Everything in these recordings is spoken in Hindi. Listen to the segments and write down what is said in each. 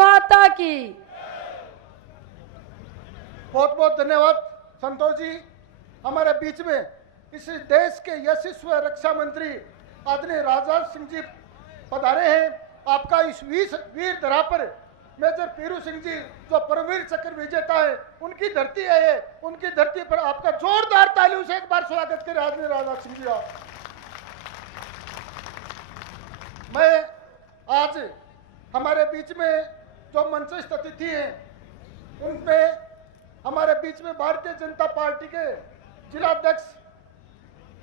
माता की। बहुत बहुत धन्यवाद संतोष जी। हमारे बीच में इस देश के यशस्वी रक्षा मंत्री आदरणीय राजनाथ सिंह जी पधारे हैं। आपका इस वीर धरा पर मेजर पीरू सिंह जी जो परमवीर चक्र विजेता है, उनकी धरती है ये, उनकी धरती पर आपका जोरदार तालियों से एक बार स्वागत करें आदरणीय राजनाथ सिंह जी। आप मैं आज हमारे बीच में जो मंचस्थ अतिथि हैं उनमें हमारे बीच में भारतीय जनता पार्टी के जिलाध्यक्ष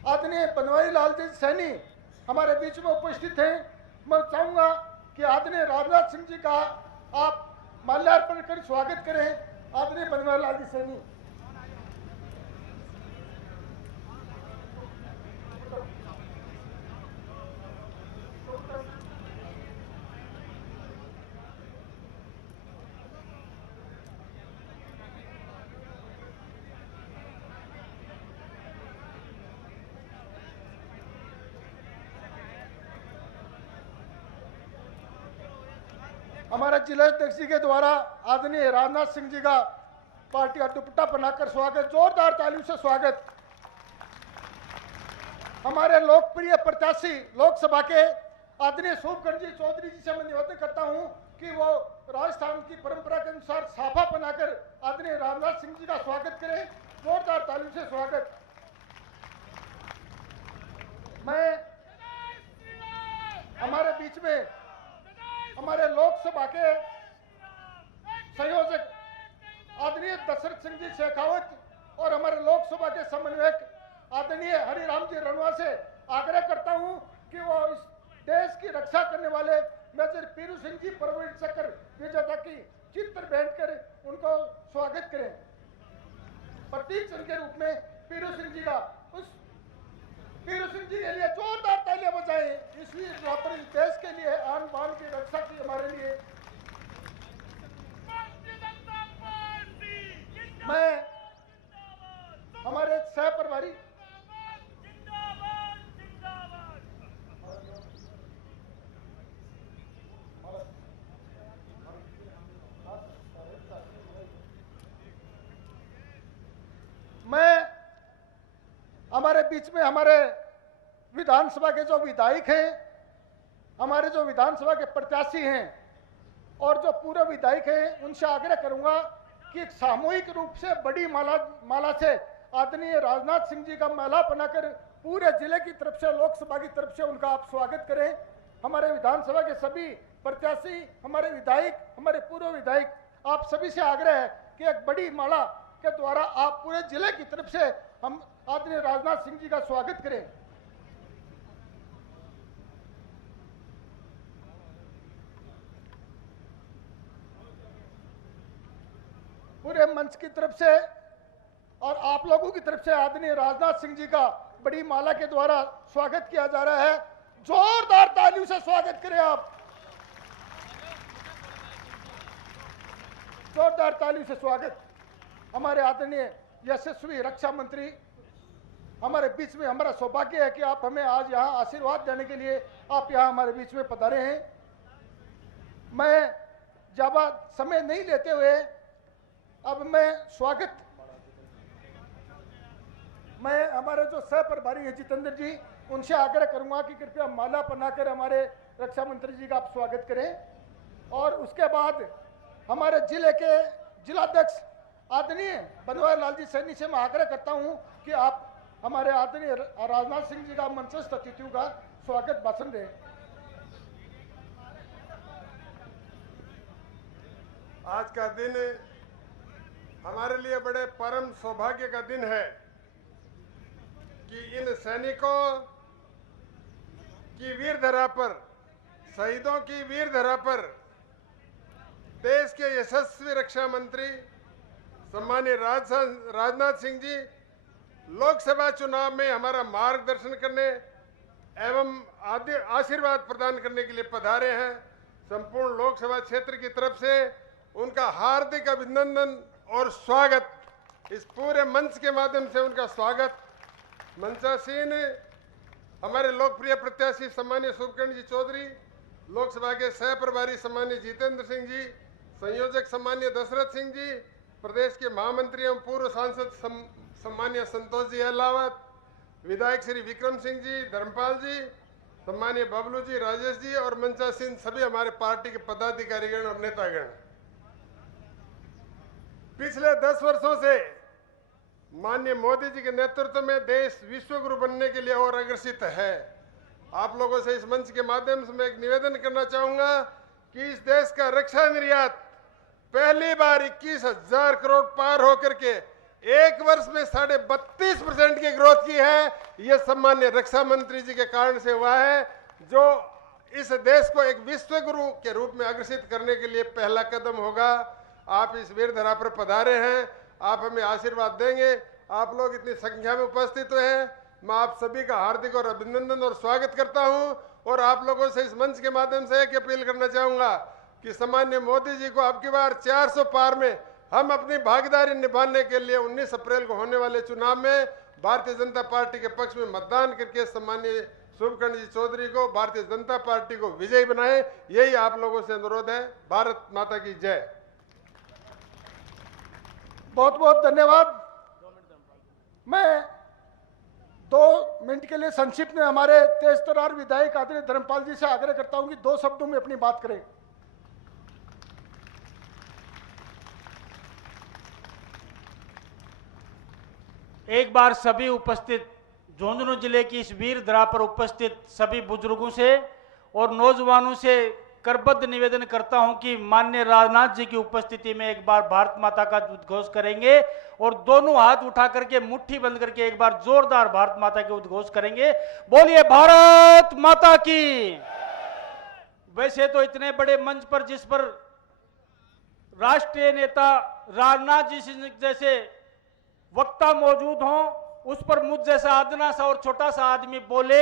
आदरणीय बनवारी लाल जी सैनी हमारे बीच में उपस्थित हैं। मैं चाहूंगा कि आदरणीय राजनाथ सिंह जी का आप माल्यार्पण कर स्वागत करें। आदरणीय बनवारी लाल जी सैनी। हमारे जिलाध्यक्ष जी के द्वारा आदरणीय राजनाथ सिंह जी का पार्टी का दुपट्टा पहनाकर स्वागत, जोरदार तालियों से स्वागत। हमारे लोकप्रिय प्रत्याशी लोकसभा के आदरणीय शोभकरण जी चौधरी जी से मैं निवेदन करता हूं कि वो राजस्थान की परंपरा के अनुसार साफा पहनाकर आदरणीय राजनाथ सिंह जी का स्वागत करें। जोरदार तालियों से स्वागत। मैं हमारे बीच में हमारे लोकसभा के संयोजक आदरणीय दशरथ सिंह जी शेखावत और हमारे लोकसभा के समन्वयक आदरणीय हरिराम जी रणवा से आग्रह करता हूं कि वो इस देश की रक्षा करने वाले मेजर पीरू सिंह जी परमवीर चक्र विजेता की चित्र भेंट कर उनको स्वागत करें। प्रतीक चिन्ह के रूप में पीरू सिंह जी का उस पीरू सिंह जी के लिए जोरदार तालियां बजाएं। इस देश के लिए आन बान की रक्षा की हमारे लिए। मैं हमारे सह प्रभारी हमारे बीच में हमारे विधानसभा के जो विधायक हैं, हमारे जो विधानसभा के प्रत्याशी हैं और जो पूर्व विधायक हैं, उनसे आग्रह करूंगा कि एक सामूहिक रूप से बड़ी माला से आदरणीय राजनाथ सिंह जी का माला बनाकर पूरे जिले की तरफ से, लोकसभा की तरफ से उनका आप स्वागत करें। हमारे विधानसभा के सभी प्रत्याशी, हमारे विधायक, हमारे पूर्व विधायक, आप सभी से आग्रह है कि एक बड़ी माला के द्वारा आप पूरे जिले की तरफ से हम आदरणीय राजनाथ सिंह जी का स्वागत करें। पूरे मंच की तरफ से और आप लोगों की तरफ से आदरणीय राजनाथ सिंह जी का बड़ी माला के द्वारा स्वागत किया जा रहा है। जोरदार तालियों से स्वागत करें आप, जोरदार तालियों से स्वागत। हमारे आदरणीय यशस्वी रक्षा मंत्री हमारे बीच में, हमारा सौभाग्य है कि आप हमें आज यहाँ आशीर्वाद देने के लिए आप यहाँ हमारे बीच में पधारे हैं। मैं ज्यादा समय नहीं लेते हुए अब मैं हमारे जो सह प्रभारी हैं जितेंद्र जी, उनसे आग्रह करूंगा कि कृपया माला बनाकर हमारे रक्षा मंत्री जी का आप स्वागत करें। और उसके बाद हमारे जिले के जिलाध्यक्ष आदरणीय बनवारी लाल जी सैनी से मैं आग्रह करता हूं कि आप हमारे आदरणीय राजनाथ सिंह जी का मंचस्थ अतिथियों का स्वागत भाषण दें। आज का दिन हमारे लिए बड़े परम सौभाग्य का दिन है कि इन सैनिकों की वीरधरा पर, शहीदों की वीरधरा पर देश के यशस्वी रक्षा मंत्री सम्मानीय राजनाथ सिंह जी लोकसभा चुनाव में हमारा मार्गदर्शन करने एवं आशीर्वाद प्रदान करने के लिए पधारे हैं। संपूर्ण लोकसभा क्षेत्र की तरफ से उनका हार्दिक अभिनंदन और स्वागत, इस पूरे मंच के माध्यम से उनका स्वागत। मंचासीन हमारे लोकप्रिय प्रत्याशी सम्मानीय शोभकरण जी चौधरी, लोकसभा के सह प्रभारी सम्मानीय जितेंद्र सिंह जी, संयोजक सम्मान्य दशरथ सिंह जी, प्रदेश के महामंत्री एवं पूर्व सांसद सम्मान्य संतोष जी अहलावत, विधायक श्री विक्रम सिंह जी, धर्मपाल जी, सम्मान्य बबलू जी, राजेश जी और मंचासीन सभी हमारे पार्टी के पदाधिकारीगण और नेतागण। पिछले 10 वर्षों से माननीय मोदी जी के नेतृत्व में देश विश्व गुरु बनने के लिए और अग्रसित है। आप लोगों से इस मंच के माध्यम से मैं एक निवेदन करना चाहूंगा कि इस देश का रक्षा निर्यात पहली बार 21,000 करोड़ पार होकर के एक वर्ष में 32.5% की ग्रोथ की है। यह सम्मान्य रक्षा मंत्री जी के कारण से हुआ है, जो इस देश को एक विश्व गुरु के रूप में अग्रसित करने के लिए पहला कदम होगा। आप इस वीर धरा पर पधारे हैं, आप हमें आशीर्वाद देंगे। आप लोग इतनी संख्या में उपस्थित हुए हैं, मैं आप सभी का हार्दिक और अभिनंदन और स्वागत करता हूं। और आप लोगों से इस मंच के माध्यम से एक अपील करना चाहूंगा कि सम्मान्य मोदी जी को अब की बार 400 पार में हम अपनी भागीदारी निभाने के लिए 19 अप्रैल को होने वाले चुनाव में भारतीय जनता पार्टी के पक्ष में मतदान करके सम्मान्य शुभकर्ण जी चौधरी को भारतीय जनता पार्टी को विजयी बनाए। यही आप लोगों से अनुरोध है। भारत माता की जय। बहुत बहुत धन्यवाद। मैं 2 मिनट के लिए संक्षिप्त में हमारे तेज तर्रार विधायक आदरणीय धर्मपाल जी से आग्रह करता हूं कि 2 शब्दों में अपनी बात करें। एक बार सभी उपस्थित झुंझुनू जिले की इस वीर धरा पर उपस्थित सभी बुजुर्गों से और नौजवानों से करबद्ध निवेदन करता हूं कि माननीय राजनाथ जी की उपस्थिति में एक बार भारत माता का उद्घोष करेंगे और दोनों हाथ उठा करके मुट्ठी बंद करके एक बार जोरदार भारत माता के उद्घोष करेंगे। बोलिए भारत माता की। वैसे तो इतने बड़े मंच पर जिस पर राष्ट्रीय नेता राजनाथ जी जैसे वक्ता मौजूद हों, उस पर मुझ जैसा आदना सा और छोटा सा आदमी बोले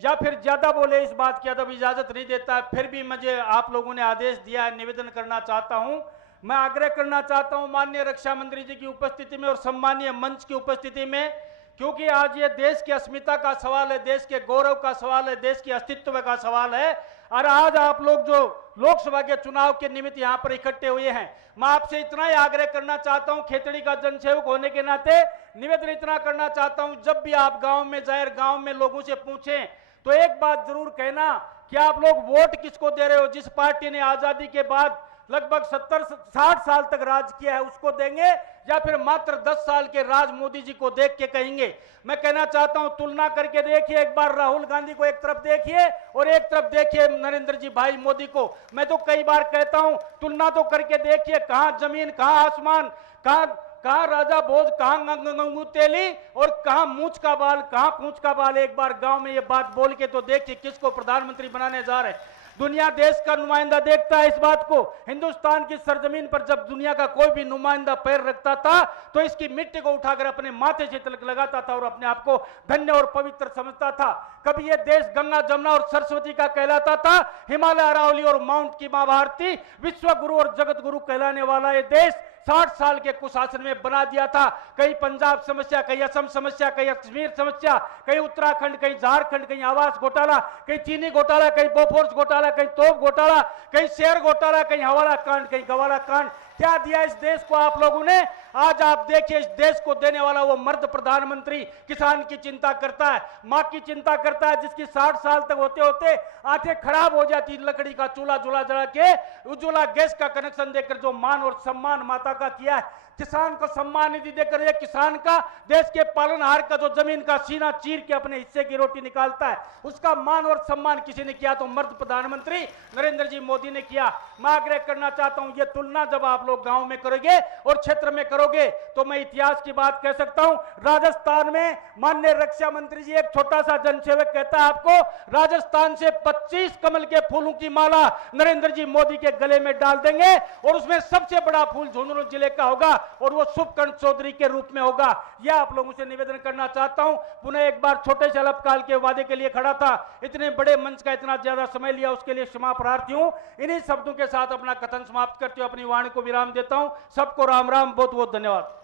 या फिर ज्यादा बोले, इस बात की अदब इजाजत नहीं देता है। फिर भी मुझे आप लोगों ने आदेश दिया है, निवेदन करना चाहता हूं। मैं आग्रह करना चाहता हूं माननीय रक्षा मंत्री जी की उपस्थिति में और सम्मानीय मंच की उपस्थिति में, क्योंकि आज ये देश की अस्मिता का सवाल है, देश के गौरव का सवाल है, देश के अस्तित्व का सवाल है। और आज आप लोग जो लोकसभा के चुनाव के निमित्त यहाँ पर इकट्ठे हुए हैं, मैं आपसे इतना ही आग्रह करना चाहता हूं, खेतड़ी का जनसेवक होने के नाते निवेदन इतना करना चाहता हूं, जब भी आप गांव में जाए, गांव में लोगों से पूछें तो एक बात जरूर कहना कि आप लोग वोट किसको दे रहे हो। जिस पार्टी ने आजादी के बाद लगभग 70-60 साल तक राज किया है उसको देंगे या फिर मात्र 10 साल के राज मोदी जी को देख के कहेंगे। मैं कहना चाहता हूं, तुलना करके देखिए, एक बार राहुल गांधी को एक तरफ देखिए और एक तरफ देखिए नरेंद्र जी भाई मोदी को। मैं तो कई बार कहता हूं, तुलना तो करके देखिए, कहां जमीन कहां आसमान, कहां राजा भोज, कहां गंगू तेली और कहां मूंछ का बाल, कहां पूंछ का बाल। एक बार गांव में ये बात बोल के तो देखिए किसको प्रधानमंत्री बनाने जा रहे हैं। दुनिया देश का नुमाइंदा देखता है इस बात को। हिंदुस्तान की सरजमीन पर जब दुनिया का कोई भी नुमाइंदा पैर रखता था तो इसकी मिट्टी को उठाकर अपने माथे से तिलक लगाता था और अपने आप को धन्य और पवित्र समझता था। कभी यह देश गंगा जमुना और सरस्वती का कहलाता था, हिमालय अरावली और माउंट की मां भारती, विश्व गुरु और जगत गुरु कहलाने वाला यह देश 60 साल के कुशासन में बना दिया था। कहीं पंजाब समस्या, कहीं असम समस्या, कहीं कश्मीर समस्या, कहीं उत्तराखंड, कहीं झारखंड, कहीं आवास घोटाला, कहीं चीनी घोटाला, कहीं बोफोर्स घोटाला, कहीं तोप घोटाला, कहीं शेयर घोटाला, कहीं हवाला कांड, कहीं गवाला कांड। क्या दिया इस देश को आप लोगों ने? आज आप देखिए, इस देश को देने वाला वो मर्द प्रधानमंत्री किसान की चिंता करता है, मां की चिंता करता है, जिसकी 60 साल तक होते होते आंखें खराब हो जाती, लकड़ी का चूल्हा जला के उज्ज्वला गैस का कनेक्शन देकर जो मान और सम्मान माता का किया है, किसान को सम्मान निधि देकर, एक किसान का, देश के पालनहार का जो जमीन का सीना चीर के अपने हिस्से की रोटी निकालता है, उसका मान और सम्मान किसी ने किया तो मर्द प्रधानमंत्री नरेंद्र जी मोदी ने किया। मैं आग्रह करना चाहता हूं, ये तुलना जब आप लोग गांव में करोगे और क्षेत्र में करोगे तो मैं इतिहास की बात कह सकता हूं। राजस्थान में माननीय रक्षा मंत्री जी, एक छोटा सा जनसेवक कहता है आपको, राजस्थान से 25 कमल के फूलों की माला नरेंद्र जी मोदी के गले में डाल देंगे और उसमें सबसे बड़ा फूल झुंझुनू जिले का होगा और वो शुभकर्ण चौधरी के रूप में होगा। यह आप लोगों से निवेदन करना चाहता हूं। पुनः एक बार छोटे से अल्पकाल के वादे के लिए खड़ा था, इतने बड़े मंच का इतना ज्यादा समय लिया, उसके लिए क्षमा प्रार्थी हूं। इन्हीं शब्दों के साथ अपना कथन समाप्त करते हुए अपनी वाणी को विराम देता हूं। सबको राम राम, बहुत बहुत धन्यवाद।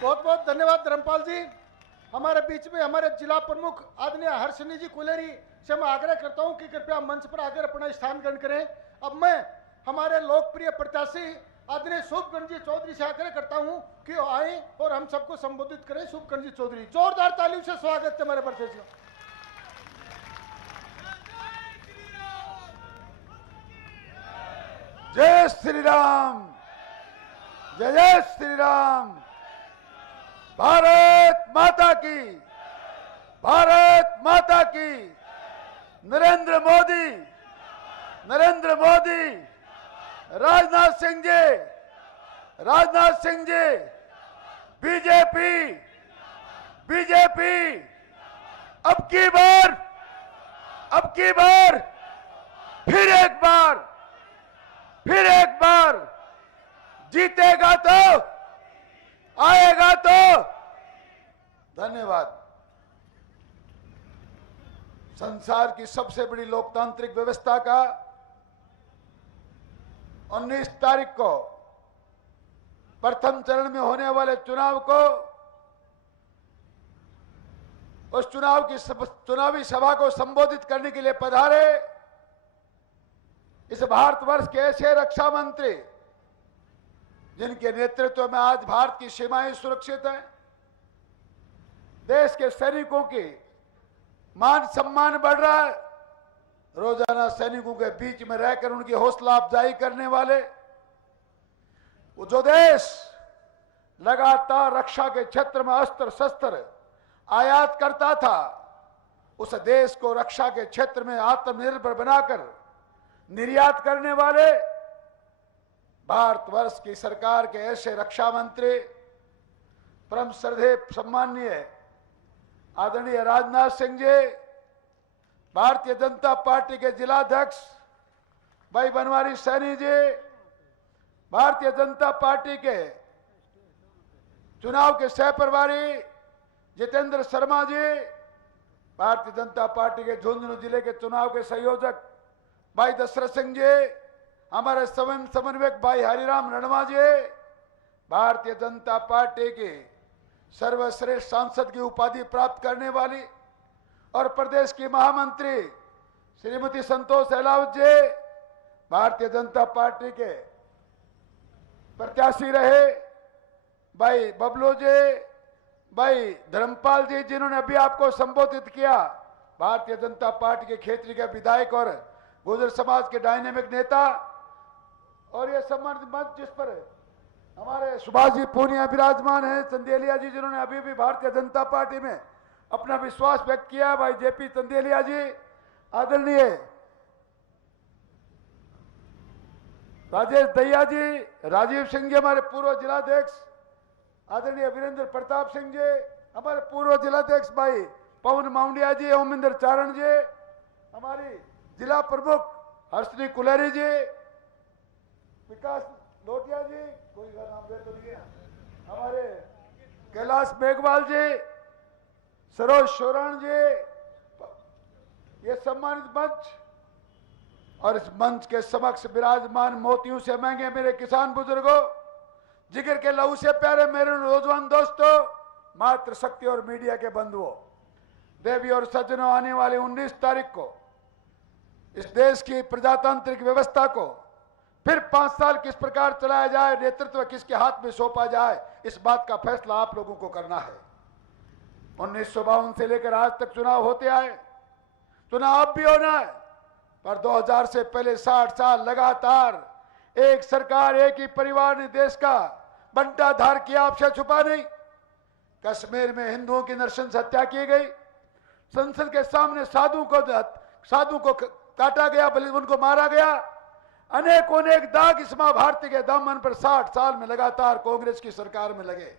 बहुत बहुत धन्यवाद धर्मपाल जी। हमारे बीच में हमारे जिला प्रमुख आदरणीय हर्षनी जी कुलेरी से मैं आग्रह करता हूं कि कृपया मंच पर आकर अपना स्थान ग्रहण करें। अब मैं हमारे लोकप्रिय प्रत्याशी आदरणीय शुभकरण जी चौधरी से आग्रह करता हूं कि वो आए और हम सबको संबोधित करें। शुभकरण जी चौधरी, जोरदार तालियों से स्वागत है मेरे प्रत्याशी। जय श्री राम, जय जय श्री राम। भारत माता की, भारत माता की। Narendra Modi, Narendra Modi, Rajnath Singh ji, Rajnath Singh ji, BJP, BJP. अब की बार, अब की बार, फिर एक बार, फिर एक बार जीतेगा तो, आएगा तो। धन्यवाद। संसार की सबसे बड़ी लोकतांत्रिक व्यवस्था का 19 तारीख को प्रथम चरण में होने वाले चुनाव को, उस चुनावी सभा को संबोधित करने के लिए पधारे इस भारतवर्ष के ऐसे रक्षा मंत्री जिनके नेतृत्व में आज भारत की सीमाएं सुरक्षित हैं, देश के सैनिकों की मान सम्मान बढ़ रहा है, रोजाना सैनिकों के बीच में रहकर उनकी हौसला अफजाई करने वाले, वो जो देश लगातार रक्षा के क्षेत्र में अस्त्र शस्त्र आयात करता था, उस देश को रक्षा के क्षेत्र में आत्मनिर्भर बनाकर निर्यात करने वाले भारतवर्ष की सरकार के ऐसे रक्षा मंत्री परम श्रद्धेय सम्माननीय आदरणीय राजनाथ सिंह जी, भारतीय जनता पार्टी के जिलाध्यक्ष भाई बनवारी सैनी जी, भारतीय जनता पार्टी के चुनाव के सह प्रभारी जितेंद्र शर्मा जी, भारतीय जनता पार्टी के झुंझुनू जिले के चुनाव के संयोजक भाई दशरथ सिंह जी, हमारे समन्वयक भाई हरिराम रणवा जी, भारतीय जनता पार्टी के सर्वश्रेष्ठ सांसद की उपाधि प्राप्त करने वाली और प्रदेश की महामंत्री श्रीमती संतोष अहलावत जी, भारतीय जनता पार्टी के प्रत्याशी रहे भाई बबलू जी, भाई धर्मपाल जी जिन्होंने अभी आपको संबोधित किया, भारतीय जनता पार्टी के क्षेत्रीय के विधायक और गुर्जर समाज के डायनेमिक नेता, और ये सम्मानित मंच जिस पर हमारे सुभाष जी पूनिया विराजमान हैं, चंदेलिया जी जिन्होंने अभी भी भारतीय जनता पार्टी में अपना विश्वास व्यक्त किया, भाई जेपी चंदेलिया जी, आदरणीय राजेश दहिया जी, राजीव सिंह जी हमारे पूर्व जिलाध्यक्ष, आदरणीय वीरेंद्र प्रताप सिंह जी, हमारे पूर्व जिलाध्यक्ष भाई पवन माउंडिया जी, ओमिंदर चारण जी, हमारी जिला प्रमुख हर्षनी कुलेरी जी, विकास लोटिया जी, कोई नाम दे तो नहीं है, हमारे कैलाश मेघवाल जी, सरोज शोरण जी, ये सम्मानित मंच और इस मंच के समक्ष विराजमान मोतियों से महंगे मेरे किसान बुजुर्गों, जिगर के लहू से प्यारे मेरे नौजवान दोस्तों, मातृशक्ति और मीडिया के बंधुओं, देवी और सज्जनों, आने वाले 19 तारीख को इस देश की प्रजातांत्रिक व्यवस्था को फिर 5 साल किस प्रकार चलाया जाए, नेतृत्व किसके हाथ में सौंपा जाए, इस बात का फैसला आप लोगों को करना है। 1952 से लेकर आज तक चुनाव होते आए, चुनाव अब भी होना है, पर 2000 से पहले 60 साल लगातार एक सरकार, एक ही परिवार ने देश का बंटाधार किया, आपसे छुपा नहीं। कश्मीर में हिंदुओं की नृशंस हत्या की गई, संसद के सामने साधु को काटा गया, बल्कि उनको मारा गया, अनेक दाग इस मां भारती के दामन पर 60 साल में लगातार कांग्रेस की सरकार में लगे।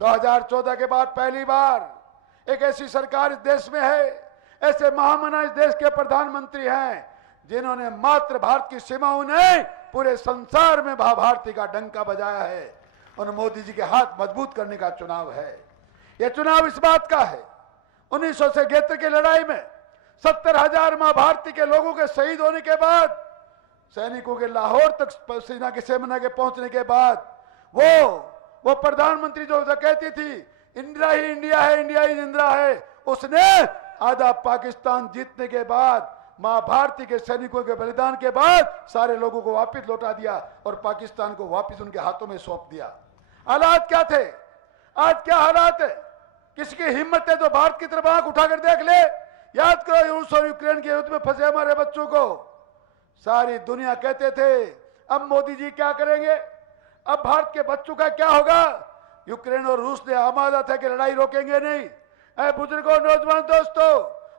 2014 के बाद पहली बार एक ऐसी सरकार इस देश में है, ऐसे महामना इस देश के प्रधानमंत्री हैं जिन्होंने मात्र भारत की सीमाओं नहीं पूरे संसार में भारती का डंका बजाया है। और मोदी जी के हाथ मजबूत करने का चुनाव है। यह चुनाव इस बात का है, 1971 की लड़ाई में 70,000 मां भारती के लोगों के शहीद होने के बाद, सैनिकों के लाहौर तक सेना के सेना के पहुंचने के बाद, वो प्रधानमंत्री जो कहती थी इंदिरा ही इंडिया है, इंडिया ही इंदिरा है, उसने आधा पाकिस्तान जीतने के बाद मां भारती के सैनिकों के बलिदान के बाद सारे लोगों को वापस लौटा दिया और पाकिस्तान को वापस उनके हाथों में सौंप दिया। हालात क्या थे, आज क्या हालात है? किसकी हिम्मत है तो भारत की तरफ आंख उठाकर देख ले। याद करो रूस और यूक्रेन के युद्ध में फंसे हमारे बच्चों को सारी दुनिया कहते थे अब मोदी जी क्या करेंगे, अब भारत के बच्चों का क्या होगा। यूक्रेन और रूस ने आमादा था कि लड़ाई रोकेंगे नहीं। ऐ बुजुर्गों, नौजवान दोस्तों,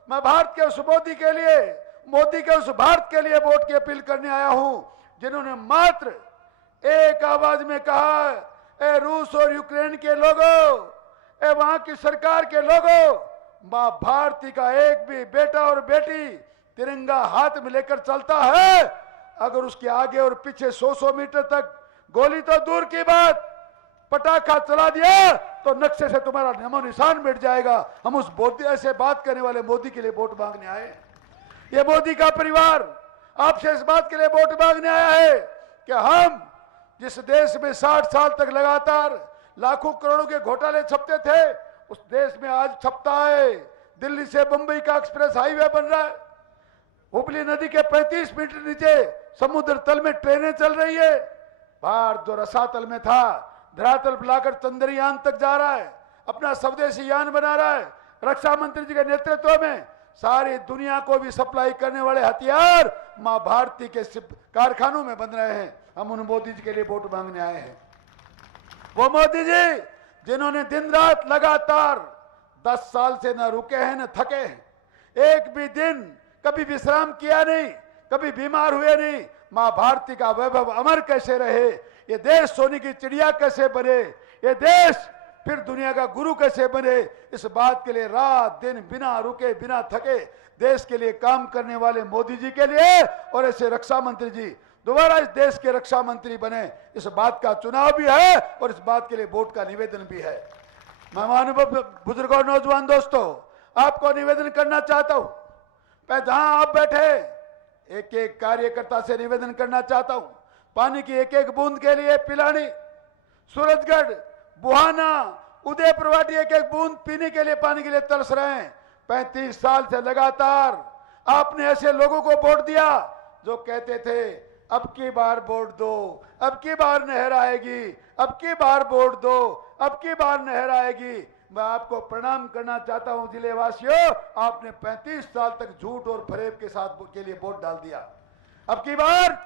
मैं भारत के उस मोदी के उस भारत के लिए वोट की अपील करने आया हूं जिन्होंने मात्र एक आवाज में कहा, ए रूस और यूक्रेन के लोगों, ए वहां की सरकार के लोगों, मां भारती का एक भी बेटा और बेटी तिरंगा हाथ में लेकर चलता है, अगर उसके आगे और पीछे 100-100 मीटर तक गोली तो दूर की बात, पटाखा चला दिया तो नक्शे से तुम्हारा नमो निशान मिट जाएगा। हम उस मोदी, ऐसे बात करने वाले मोदी के लिए वोट मांगने आए। ये मोदी का परिवार आपसे इस बात के लिए वोट मांगने आया है कि हम जिस देश में 60 साल तक लगातार लाखों करोड़ों के घोटाले छपते थे, उस देश में आज छपता है। दिल्ली से बंबई का एक्सप्रेस हाईवे बन रहा है, हुबली नदी के 35 मीटर नीचे समुद्र तल में ट्रेनें चल रही है। भारत जो रसातल में था धरातल पर लाकर चंद्रयान तक जा रहा है, अपना स्वदेशी यान बना रहा है। रक्षा मंत्री जी के नेतृत्व में सारी दुनिया को भी सप्लाई करने वाले हथियार मां भारती के कारखानों में बन रहे हैं। हम उन मोदी जी के लिए वोट मांगने आए हैं। वो मोदी जी जिन्होंने दिन रात लगातार 10 साल से न रुके हैं न थके हैं, एक भी दिन कभी विश्राम किया नहीं, कभी बीमार हुए नहीं। मां भारती का वैभव अमर कैसे रहे, ये देश सोने की चिड़िया कैसे बने, ये देश फिर दुनिया का गुरु कैसे बने, इस बात के लिए रात दिन बिना रुके बिना थके देश के लिए काम करने वाले मोदी जी के लिए और ऐसे रक्षा मंत्री जी दोबारा इस देश के रक्षा मंत्री बने, इस बात का चुनाव भी है और इस बात के लिए वोट का निवेदन भी है। मैं महानुभाव बुजुर्गों, नौजवान दोस्तों, आपको निवेदन करना चाहता हूं, मैं जहां आप बैठे एक एक कार्यकर्ता से निवेदन करना चाहता हूं, पानी की एक एक बूंद के लिए पिलानी, सूरजगढ़, बुहाना, उदयपुरवाटी एक एक बूंद पीने के लिए पानी के लिए तरस रहे हैं। 35 साल से लगातार आपने ऐसे लोगों को वोट दिया जो कहते थे अब की बार वोट दो, अब की बार नहर आएगी, अब की बार वोट दो, अब की बार नहर आएगी। मैं आपको प्रणाम करना चाहता हूं जिले वासियों, आपने 35 साल तक झूठ और फरेब के साथ के लिए वोट डाल दिया। अब की बार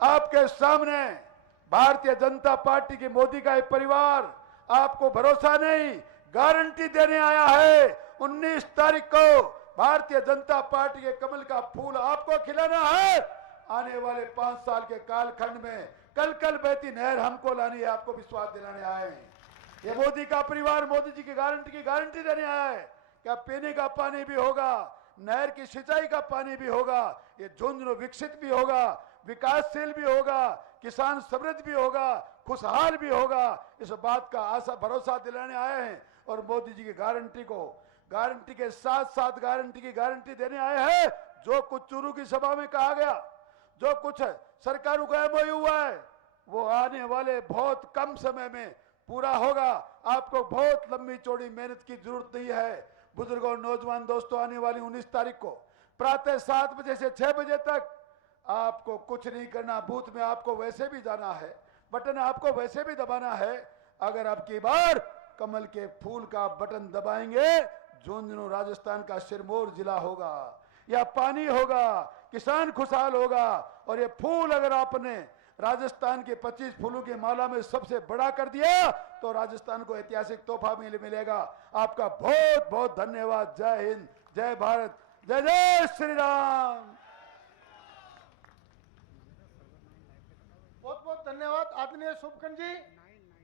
आपके सामने भारतीय जनता पार्टी के मोदी का एक परिवार आपको भरोसा नहीं गारंटी देने आया है। 19 तारीख को भारतीय जनता पार्टी के कमल का फूल आपको खिलाना है। आने वाले 5 साल के कालखंड में कल कल बहती नहर हमको लानी है, आपको विश्वास दिलाने आए हैं। ये मोदी का परिवार मोदी जी की गारंटी देने आया है। क्या पीने का पानी भी होगा, नहर की सिंचाई का पानी भी होगा, ये झुंझुनू विकसित भी होगा, विकासशील भी होगा, किसान समृद्ध भी होगा, खुशहाल भी होगा। इस बात का आशा भरोसा दिलाने आए हैं और मोदी जी की गारंटी के साथ साथ गारंटी की गारंटी देने आए हैं। जो कुछ चूरू की सभा में कहा गया, जो कुछ सरकारों का एमओयू हुआ है, वो आने वाले बहुत कम समय में पूरा होगा। आपको बहुत लंबी चौड़ी मेहनत की जरूरत नहीं है। बुजुर्गों, नौजवान दोस्तों, आने वाली 19 तारीख को प्रातः 7 बजे से 6 बजे तक आपको कुछ नहीं करना। बूथ में आपको वैसे भी जाना है, बटन आपको वैसे भी दबाना है। अगर अब की बार कमल के फूल का बटन दबाएंगे, झुंझुनू राजस्थान का सिरमौर जिला होगा, या पानी होगा, किसान खुशहाल होगा। और ये फूल अगर आपने राजस्थान के 25 फूलों की माला में सबसे बड़ा कर दिया तो राजस्थान को ऐतिहासिक तोहफा मिलेगा। आपका बहुत बहुत धन्यवाद। जय हिंद, जय भारत, जय जय श्री राम। बहुत बहुत धन्यवाद आदरणीय शुभकन जी।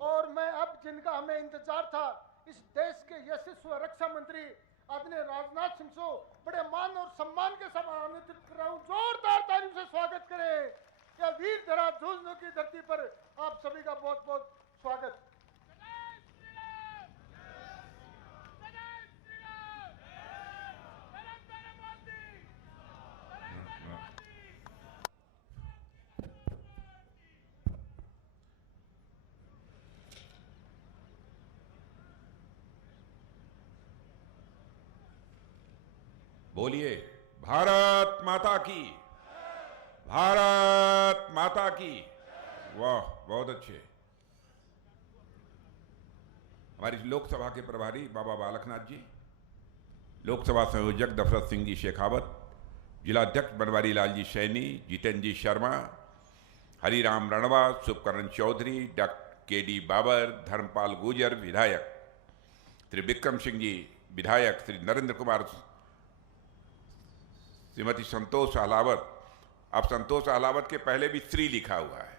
और मैं अब जिनका हमें इंतजार था, इस देश के यशस्वी रक्षा मंत्री आदरणीय राजनाथ सिंह को बड़े मान और सम्मान के साथ आमंत्रित कर रहा हूं। जोरदार तालियों से स्वागत करें। यह वीर धरा झुंझुनू की धरती पर आप सभी का बहुत बहुत स्वागत। बोलिए भारत माता की, भारत माता की। वाह, बहुत अच्छे। हमारी लोकसभा के प्रभारी बाबा बालकनाथ जी, लोकसभा संयोजक दशरथ सिंह जी शेखावत, जिलाध्यक्ष बनवारी लाल जी सैनी, जितेंद्र जी शर्मा, हरिराम रणवा, शुभकरण चौधरी, डॉक्टर के.डी. बाबर, धर्मपाल गुर्जर विधायक, श्री विक्रम सिंह जी विधायक, श्री नरेंद्र कुमार, श्रीमती संतोष अहलावत। अब संतोष अहलावत के पहले भी श्री लिखा हुआ है,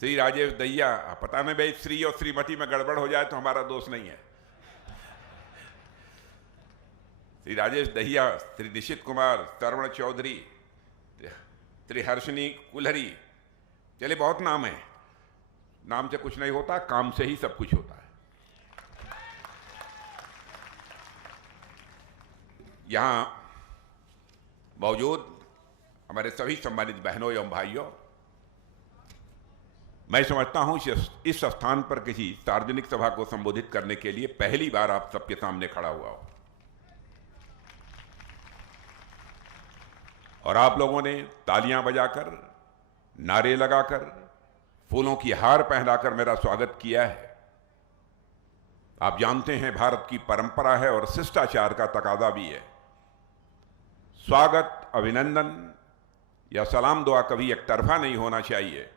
श्री राजेश दहिया। पता नहीं भाई श्री और श्रीमती में गड़बड़ हो जाए तो हमारा दोष नहीं है। श्री राजेश दहिया, श्री निशित कुमार, श्रवण चौधरी, श्री हर्षिनी कुल्हरी। चले, बहुत नाम है, नाम से कुछ नहीं होता, काम से ही सब कुछ होता है। यहां मौजूद हमारे सभी सम्मानित बहनों एवं भाइयों, मैं समझता हूं इस स्थान पर किसी सार्वजनिक सभा को संबोधित करने के लिए पहली बार आप सबके सामने खड़ा हुआ हूं, और आप लोगों ने तालियां बजाकर, नारे लगाकर, फूलों की हार पहनाकर मेरा स्वागत किया है। आप जानते हैं भारत की परंपरा है और शिष्टाचार का तकाजा भी है। स्वागत, अभिनंदन या सलाम दुआ कभी एक तरफा नहीं होना चाहिए।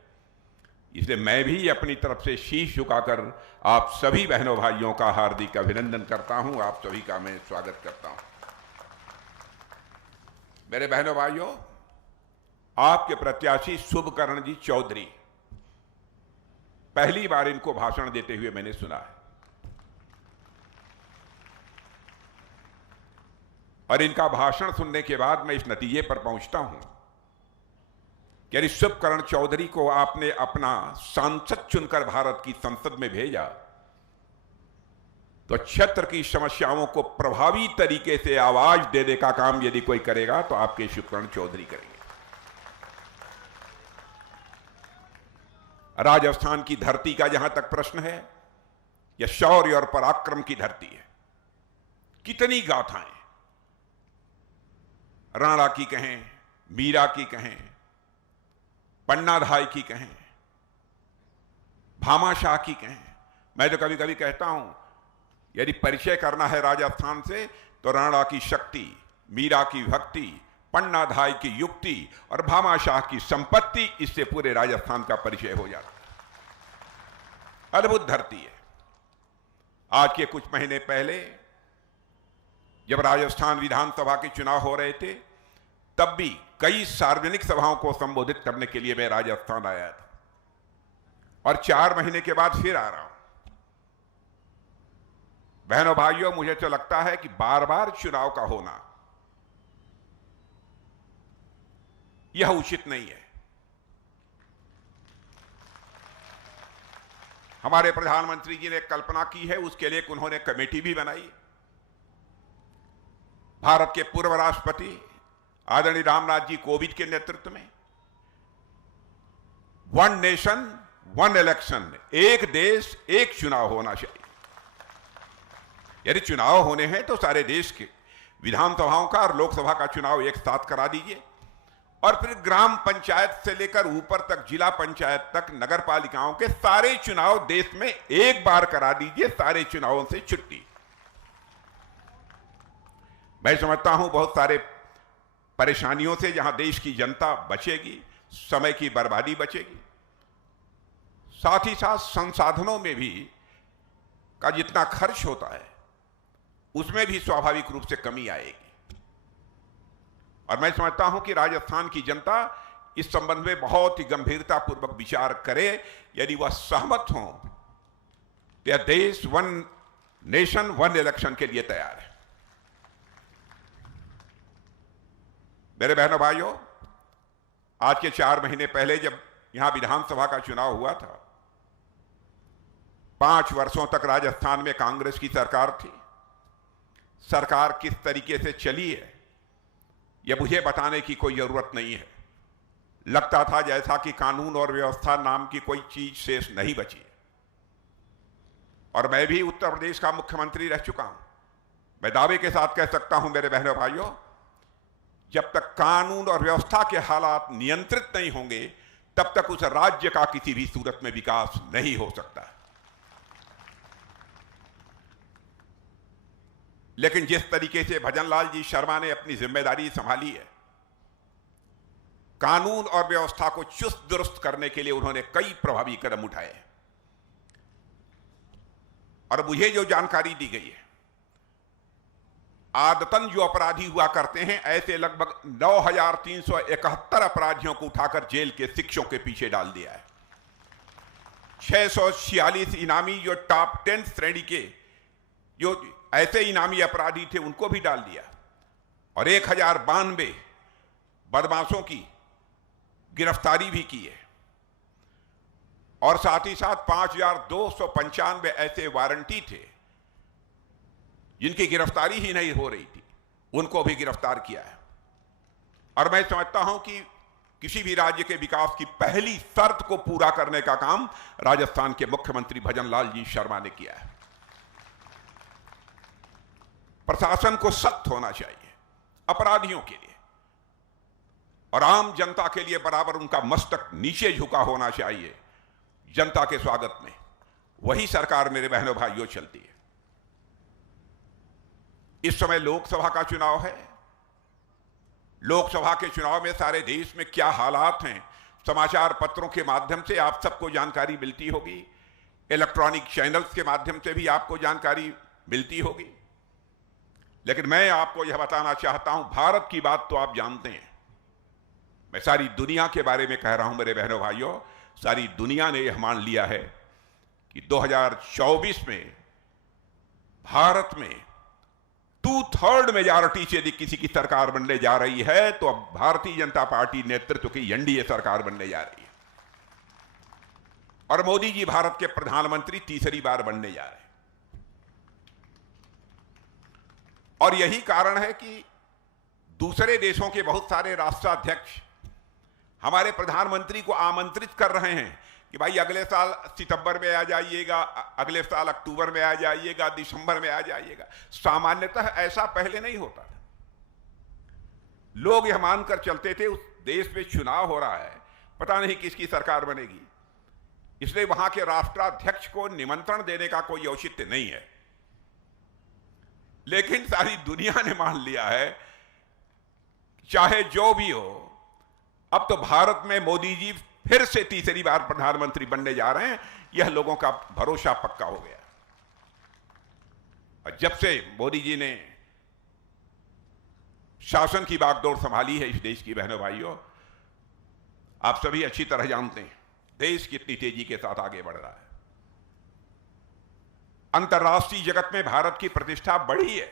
इसलिए मैं भी अपनी तरफ से शीश झुकाकर आप सभी बहनों भाइयों का हार्दिक अभिनंदन करता हूं, आप सभी का मैं स्वागत करता हूं। मेरे बहनों भाइयों, आपके प्रत्याशी शुभकरण जी चौधरी, पहली बार इनको भाषण देते हुए मैंने सुना है, और इनका भाषण सुनने के बाद मैं इस नतीजे पर पहुंचता हूं कि यदि शुभकरण चौधरी को आपने अपना सांसद चुनकर भारत की संसद में भेजा तो क्षेत्र की समस्याओं को प्रभावी तरीके से आवाज देने का काम यदि कोई करेगा तो आपके शुभकरण चौधरी करेंगे। राजस्थान की धरती का जहां तक प्रश्न है, यह शौर्य और पराक्रम की धरती है। कितनी गाथाएं, राणा की कहें, मीरा की कहें, पन्नाधाय की कहें, भामाशाह की कहें। मैं तो कभी कभी कहता हूं, यदि परिचय करना है राजस्थान से तो राणा की शक्ति, मीरा की भक्ति, पन्नाधाय की युक्ति और भामाशाह की संपत्ति, इससे पूरे राजस्थान का परिचय हो जाता है। अद्भुत धरती है। आज के कुछ महीने पहले जब राजस्थान विधानसभा के चुनाव हो रहे थे, तब भी कई सार्वजनिक सभाओं को संबोधित करने के लिए मैं राजस्थान आया था, और 4 महीने के बाद फिर आ रहा हूं। बहनों भाइयों, मुझे तो लगता है कि बार बार चुनाव का होना यह उचित नहीं है। हमारे प्रधानमंत्री जी ने कल्पना की है, उसके लिए उन्होंने कमेटी भी बनाई। भारत के पूर्व राष्ट्रपति आदरणीय रामनाथ जी कोविंद के नेतृत्व में 1 नेशन 1 इलेक्शन, एक देश एक चुनाव होना चाहिए। यदि चुनाव होने हैं तो सारे देश के विधानसभाओं का और लोकसभा का चुनाव एक साथ करा दीजिए, और फिर ग्राम पंचायत से लेकर ऊपर तक, जिला पंचायत तक, नगर पालिकाओं के सारे चुनाव देश में एक बार करा दीजिए। सारे चुनावों से छुट्टी। मैं समझता हूं बहुत सारे परेशानियों से जहां देश की जनता बचेगी, समय की बर्बादी बचेगी, साथ ही साथ संसाधनों में भी का जितना खर्च होता है उसमें भी स्वाभाविक रूप से कमी आएगी। और मैं समझता हूं कि राजस्थान की जनता इस संबंध में बहुत ही गंभीरतापूर्वक विचार करे। यदि वह सहमत हो तो यह देश 1 नेशन 1 इलेक्शन के लिए तैयार है। मेरे बहनों भाइयों, आज के 4 महीने पहले जब यहां विधानसभा का चुनाव हुआ था, 5 वर्षों तक राजस्थान में कांग्रेस की सरकार थी। सरकार किस तरीके से चली है यह मुझे बताने की कोई जरूरत नहीं है। लगता था जैसा कि कानून और व्यवस्था नाम की कोई चीज शेष नहीं बची। और मैं भी उत्तर प्रदेश का मुख्यमंत्री रह चुका हूं। मैं दावे के साथ कह सकता हूं मेरे बहनों भाइयों, जब तक कानून और व्यवस्था के हालात नियंत्रित नहीं होंगे तब तक उस राज्य का किसी भी सूरत में विकास नहीं हो सकता। लेकिन जिस तरीके से भजनलाल जी शर्मा ने अपनी जिम्मेदारी संभाली है, कानून और व्यवस्था को चुस्त दुरुस्त करने के लिए उन्होंने कई प्रभावी कदम उठाए और मुझे जो जानकारी दी गई है, आदतन जो अपराधी हुआ करते हैं ऐसे लगभग 9,371 अपराधियों को उठाकर जेल के शिक्षों के पीछे डाल दिया है। 646 इनामी जो टॉप 10 श्रेणी के जो ऐसे इनामी अपराधी थे उनको भी डाल दिया और 1092 बदमाशों की गिरफ्तारी भी की है और साथ ही साथ 5,295 ऐसे वारंटी थे जिनकी गिरफ्तारी ही नहीं हो रही थी, उनको भी गिरफ्तार किया है। और मैं समझता हूं कि किसी भी राज्य के विकास की पहली शर्त को पूरा करने का काम राजस्थान के मुख्यमंत्री भजनलाल जी शर्मा ने किया है। प्रशासन को सख्त होना चाहिए अपराधियों के लिए और आम जनता के लिए बराबर उनका मस्तक नीचे झुका होना चाहिए। जनता के स्वागत में वही सरकार मेरे बहनों भाइयों चलती है। इस समय लोकसभा का चुनाव है। लोकसभा के चुनाव में सारे देश में क्या हालात हैं, समाचार पत्रों के माध्यम से आप सबको जानकारी मिलती होगी, इलेक्ट्रॉनिक चैनल्स के माध्यम से भी आपको जानकारी मिलती होगी। लेकिन मैं आपको यह बताना चाहता हूं, भारत की बात तो आप जानते हैं, मैं सारी दुनिया के बारे में कह रहा हूं मेरे बहनों भाइयों। सारी दुनिया ने यह मान लिया है कि 2024 में भारत में 2/3 मेजॉरिटी से यदि किसी की सरकार बनने जा रही है तो अब भारतीय जनता पार्टी नेतृत्व की एनडीए सरकार बनने जा रही है और मोदी जी भारत के प्रधानमंत्री तीसरी बार बनने जा रहे हैं। और यही कारण है कि दूसरे देशों के बहुत सारे राष्ट्राध्यक्ष हमारे प्रधानमंत्री को आमंत्रित कर रहे हैं कि भाई अगले साल सितंबर में आ जाइएगा, अगले साल अक्टूबर में आ जाइएगा, दिसंबर में आ जाइएगा। सामान्यतः ऐसा पहले नहीं होता था। लोग यह मानकर चलते थे उस देश में चुनाव हो रहा है, पता नहीं किसकी सरकार बनेगी, इसलिए वहां के राष्ट्राध्यक्ष को निमंत्रण देने का कोई औचित्य नहीं है। लेकिन सारी दुनिया ने मान लिया है, चाहे जो भी हो, अब तो भारत में मोदी जी फिर से तीसरी बार प्रधानमंत्री बनने जा रहे हैं, यह लोगों का भरोसा पक्का हो गया। और जब से मोदी जी ने शासन की बागडोर संभाली है इस देश की बहनों भाइयों, आप सभी अच्छी तरह जानते हैं देश कितनी तेजी के साथ आगे बढ़ रहा है। अंतर्राष्ट्रीय जगत में भारत की प्रतिष्ठा बढ़ी है।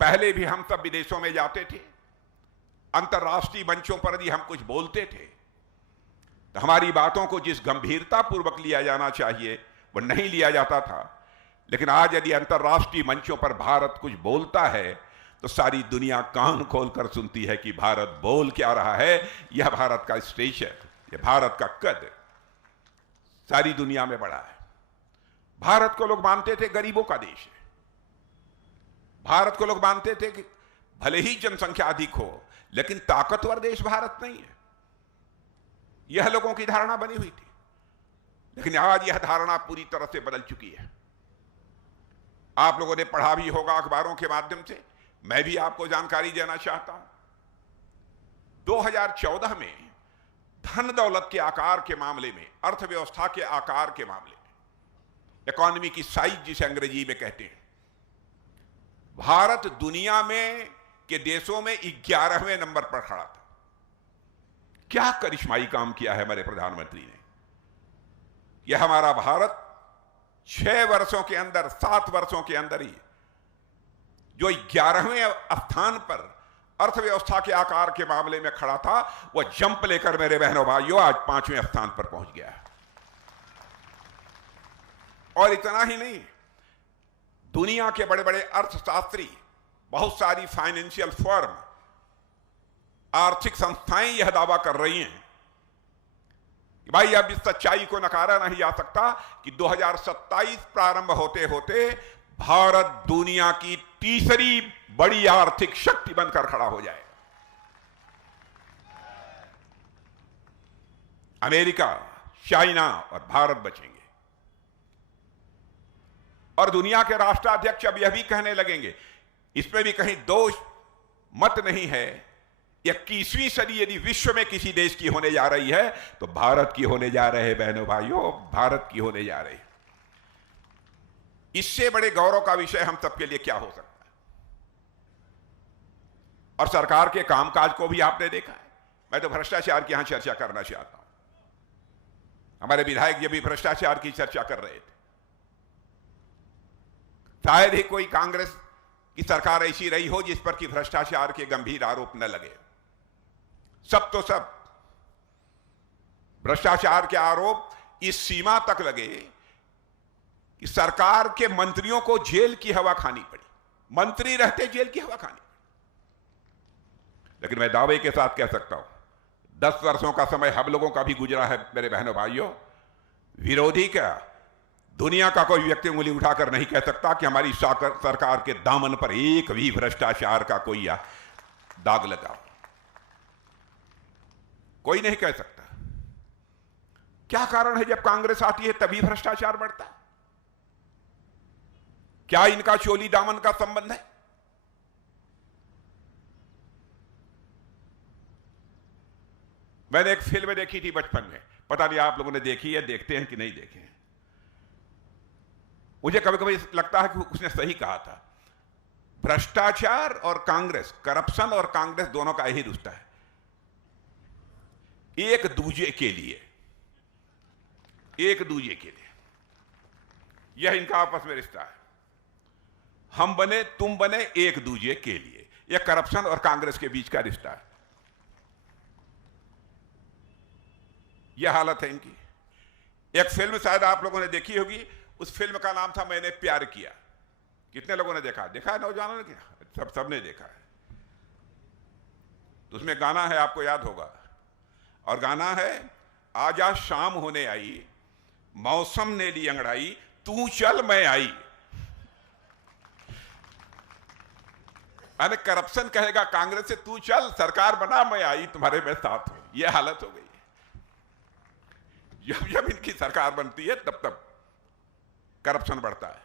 पहले भी हम सब विदेशों में जाते थे, अंतर्राष्ट्रीय मंचों पर यदि हम कुछ बोलते थे तो हमारी बातों को जिस गंभीरता पूर्वक लिया जाना चाहिए वह नहीं लिया जाता था। लेकिन आज यदि अंतर्राष्ट्रीय मंचों पर भारत कुछ बोलता है तो सारी दुनिया कान खोलकर सुनती है कि भारत बोल क्या रहा है। यह भारत का स्टेचर, यह भारत का कद सारी दुनिया में बढ़ा है। भारत को लोग मानते थे गरीबों का देश है। भारत को लोग मानते थे कि भले ही जनसंख्या अधिक हो लेकिन ताकतवर देश भारत नहीं है। यह लोगों की धारणा बनी हुई थी। लेकिन आज यह धारणा पूरी तरह से बदल चुकी है। आप लोगों ने पढ़ा भी होगा अखबारों के माध्यम से, मैं भी आपको जानकारी देना चाहता हूं। 2014 में धन दौलत के आकार के मामले में, अर्थव्यवस्था के आकार के मामले में, इकोनॉमी की साइज जिसे अंग्रेजी में कहते हैं, भारत दुनिया में के देशों में 11वें नंबर पर खड़ा था। क्या करिश्माई काम किया है हमारे प्रधानमंत्री ने। यह हमारा भारत 6 वर्षों के अंदर, 7 वर्षों के अंदर ही जो 11वें स्थान पर अर्थव्यवस्था के आकार के मामले में खड़ा था, वह जंप लेकर मेरे बहनों भाइयों आज 5वें स्थान पर पहुंच गया है। और इतना ही नहीं, दुनिया के बड़े बड़े अर्थशास्त्री, बहुत सारी फाइनेंशियल फर्म, आर्थिक संस्थाएं यह दावा कर रही हैं कि भाई अब इस सच्चाई को नकारा नहीं जा सकता कि 2027 प्रारंभ होते होते भारत दुनिया की तीसरी बड़ी आर्थिक शक्ति बनकर खड़ा हो जाएगा। अमेरिका, चाइना और भारत बचेंगे। और दुनिया के राष्ट्राध्यक्ष अब यह भी कहने लगेंगे, इसमें भी कहीं दोष मत नहीं है, 21वीं सदी यदि विश्व में किसी देश की होने जा रही है तो भारत की होने जा रहे हैं। बहनों भाइयों, भारत की होने जा रही है। इससे बड़े गौरव का विषय हम सबके लिए क्या हो सकता है। और सरकार के कामकाज को भी आपने देखा है। मैं तो भ्रष्टाचार की यहां चर्चा करना चाहता हूं। हमारे विधायक जी भी भ्रष्टाचार की चर्चा कर रहे थे। शायद ही कोई कांग्रेस की सरकार ऐसी रही हो जिस पर कि भ्रष्टाचार के गंभीर आरोप न लगे। सब तो सब भ्रष्टाचार के आरोप इस सीमा तक लगे कि सरकार के मंत्रियों को जेल की हवा खानी पड़ी। मंत्री रहते जेल की हवा खानी पड़ी। लेकिन मैं दावे के साथ कह सकता हूं, 10 वर्षों का समय हम लोगों का भी गुजरा है मेरे बहनों भाइयों। विरोधी क्या, दुनिया का कोई व्यक्ति उंगली उठाकर नहीं कह सकता कि हमारी सरकार के दामन पर एक भी भ्रष्टाचार का कोई दाग लगा। कोई नहीं कह सकता। क्या कारण है जब कांग्रेस आती है तभी भ्रष्टाचार बढ़ता है? क्या इनका चोली दामन का संबंध है? मैंने एक फिल्म देखी थी बचपन में, पता नहीं आप लोगों ने देखी है, देखते हैं कि नहीं देखे हैं। मुझे कभी कभी लगता है कि उसने सही कहा था। भ्रष्टाचार और कांग्रेस, करप्शन और कांग्रेस दोनों का यही रिश्ता है। एक दूजे के लिए, एक दूजे के लिए, यह इनका आपस में रिश्ता है। हम बने तुम बने एक दूजे के लिए, यह करप्शन और कांग्रेस के बीच का रिश्ता है। यह हालत है इनकी। एक फिल्म शायद आप लोगों ने देखी होगी, उस फिल्म का नाम था मैंने प्यार किया। कितने लोगों ने देखा? देखा है नौजवानों ने? क्या सबने देखा है। तो उसमें गाना है, आपको याद होगा, और गाना है, आजा शाम होने आई, मौसम ने ली अंगड़ाई, तू चल मैं आई। अरे करप्शन कहेगा कांग्रेस से, तू चल सरकार बना, मैं आई तुम्हारे में साथ हूं। यह हालत हो गई है। जब जब इनकी सरकार बनती है तब तब करप्शन बढ़ता है।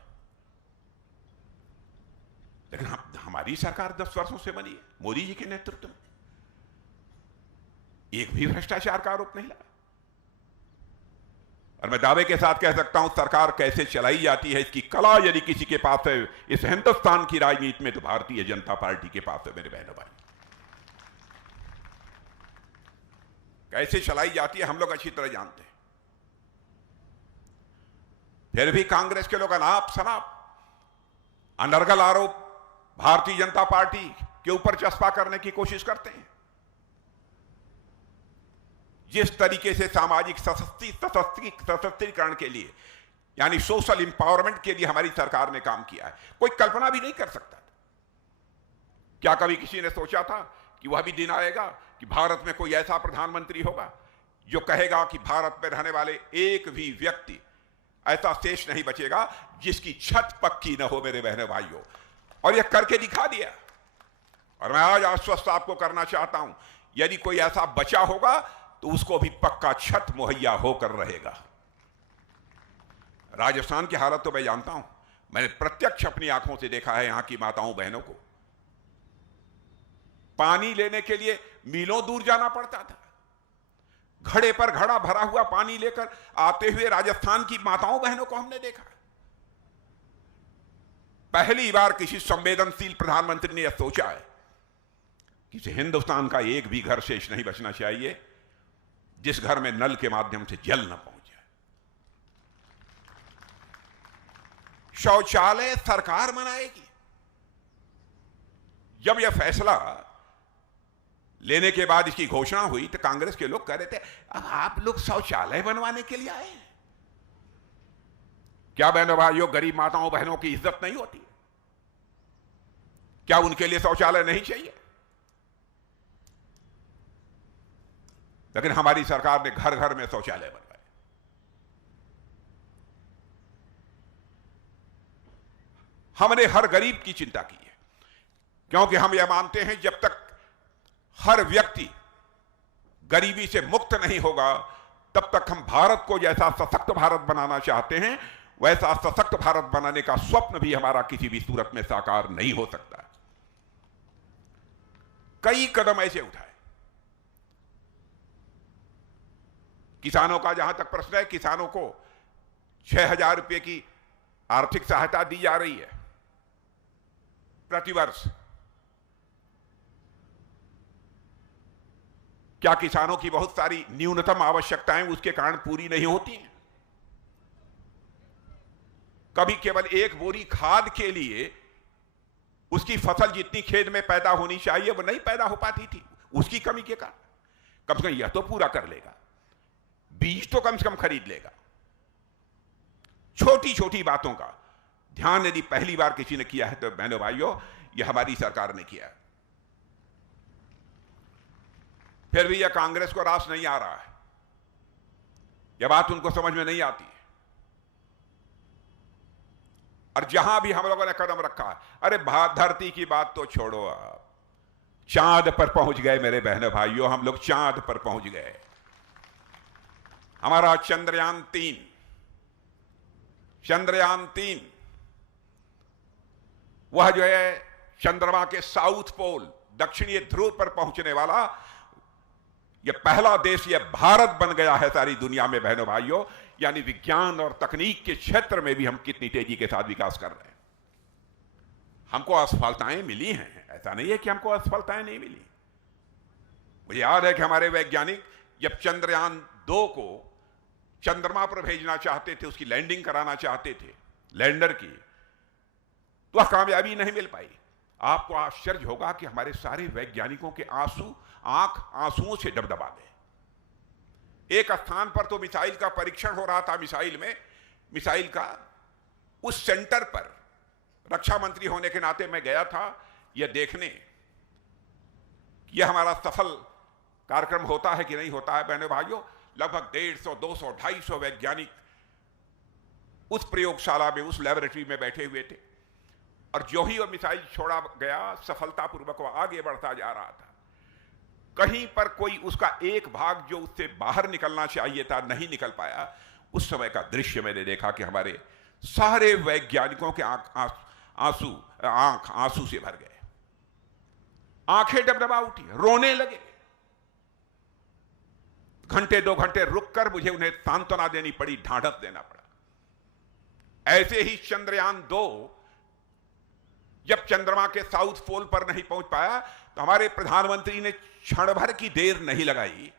लेकिन हमारी सरकार 10 वर्षों से बनी है, मोदी जी के नेतृत्व में, एक भी भ्रष्टाचार का आरोप नहीं लगा। और मैं दावे के साथ कह सकता हूं, सरकार कैसे चलाई जाती है इसकी कला यदि किसी के पास है इस हिंदुस्तान की राजनीति में, तो भारतीय जनता पार्टी के पास है मेरे बहनों भाई। कैसे चलाई जाती है हम लोग अच्छी तरह जानते हैं। फिर भी कांग्रेस के लोग अनाप शनाप अनर्गल आरोप भारतीय जनता पार्टी के ऊपर चस्पा करने की कोशिश करते हैं। जिस तरीके से सामाजिक सशक्तिकरण के लिए, यानी सोशल इंपावरमेंट के लिए हमारी सरकार ने काम किया है, कोई कल्पना भी नहीं कर सकता। क्या कभी किसी ने सोचा था कि वह भी दिन आएगा कि भारत में कोई ऐसा प्रधानमंत्री होगा जो कहेगा कि भारत में रहने वाले एक भी व्यक्ति ऐसा शेष नहीं बचेगा जिसकी छत पक्की न हो मेरे बहनों भाइयों। और यह करके दिखा दिया। और मैं आज आश्वस्त आपको करना चाहता हूं, यदि कोई ऐसा बचा होगा तो उसको भी पक्का छत मुहैया होकर रहेगा। राजस्थान की हालत तो मैं जानता हूं, मैंने प्रत्यक्ष अपनी आंखों से देखा है। यहां की माताओं बहनों को पानी लेने के लिए मीलों दूर जाना पड़ता था। घड़े पर घड़ा भरा हुआ पानी लेकर आते हुए राजस्थान की माताओं बहनों को हमने देखा। पहली बार किसी संवेदनशील प्रधानमंत्री ने यह सोचा है कि हिंदुस्तान का एक भी घर शेष नहीं बचना चाहिए जिस घर में नल के माध्यम से जल न पहुंच जाए। शौचालय सरकार बनाएगी। जब यह फैसला लेने के बाद इसकी घोषणा हुई तो कांग्रेस के लोग कह रहे थे, अब आप लोग शौचालय बनवाने के लिए आए हैं क्या? बहनों भाइयों, गरीब माताओं बहनों की इज्जत नहीं होती? क्या उनके लिए शौचालय नहीं चाहिए? लेकिन हमारी सरकार ने घर घर में शौचालय बनवाए। हमने हर गरीब की चिंता की है, क्योंकि हम यह मानते हैं जब तक हर व्यक्ति गरीबी से मुक्त नहीं होगा तब तक हम भारत को जैसा सशक्त भारत बनाना चाहते हैं वैसा सशक्त भारत बनाने का स्वप्न भी हमारा किसी भी सूरत में साकार नहीं हो सकता। कई कदम ऐसे उठाए। किसानों का जहां तक प्रश्न है, किसानों को 6,000 रुपए की आर्थिक सहायता दी जा रही है प्रतिवर्ष। क्या किसानों की बहुत सारी न्यूनतम आवश्यकताएं उसके कारण पूरी नहीं होती हैं? कभी केवल एक बोरी खाद के लिए उसकी फसल जितनी खेत में पैदा होनी चाहिए वो नहीं पैदा हो पाती थी उसकी कमी के कारण। कम से कम यह तो पूरा कर लेगा, बीज तो कम से कम खरीद लेगा। छोटी छोटी बातों का ध्यान यदि पहली बार किसी ने किया है तो बहनों भाइयों यह हमारी सरकार ने किया है। फिर भी यह कांग्रेस को रास नहीं आ रहा है, यह बात उनको समझ में नहीं आती है। और जहां भी हम लोगों ने कदम रखा है, अरे धरती की बात तो छोड़ो, आप चांद पर पहुंच गए मेरे बहनों भाइयों, हम लोग चांद पर पहुंच गए। हमारा चंद्रयान 3 वह जो है चंद्रमा के साउथ पोल दक्षिणी ध्रुव पर पहुंचने वाला यह पहला देश यह भारत बन गया है सारी दुनिया में बहनों भाइयों। यानी विज्ञान और तकनीक के क्षेत्र में भी हम कितनी तेजी के साथ विकास कर रहे हैं। हमको असफलताएं मिली हैं, ऐसा नहीं है कि हमको असफलताएं नहीं मिली। मुझे याद है कि हमारे वैज्ञानिक जब चंद्रयान 2 को चंद्रमा पर भेजना चाहते थे, उसकी लैंडिंग कराना चाहते थे लैंडर की, तो वह कामयाबी नहीं मिल पाई। आपको आश्चर्य होगा कि हमारे सारे वैज्ञानिकों के आंख आंसुओं से डबडबा गए। एक स्थान पर तो मिसाइल का परीक्षण हो रहा था, मिसाइल का उस सेंटर पर रक्षा मंत्री होने के नाते मैं गया था यह देखने यह हमारा सफल कार्यक्रम होता है कि नहीं होता है। बहनों भाइयों, लगभग 150, 200, 250 वैज्ञानिक उस प्रयोगशाला में, उस लैबोरेटरी में बैठे हुए थे और जो ही वह मिसाइल छोड़ा गया सफलतापूर्वक वह आगे बढ़ता जा रहा था। कहीं पर कोई उसका एक भाग जो उससे बाहर निकलना चाहिए था नहीं निकल पाया। उस समय का दृश्य मैंने देखा कि हमारे सारे वैज्ञानिकों के आंख आंसू से भर गए, आंखें डबडबा उठी, रोने लगे। घंटे 2 घंटे रुककर मुझे उन्हें सांत्वना देनी पड़ी, ढांढस देना पड़ा। ऐसे ही चंद्रयान 2 जब चंद्रमा के साउथ पोल पर नहीं पहुंच पाया तो हमारे प्रधानमंत्री ने क्षण भर की देर नहीं लगाई,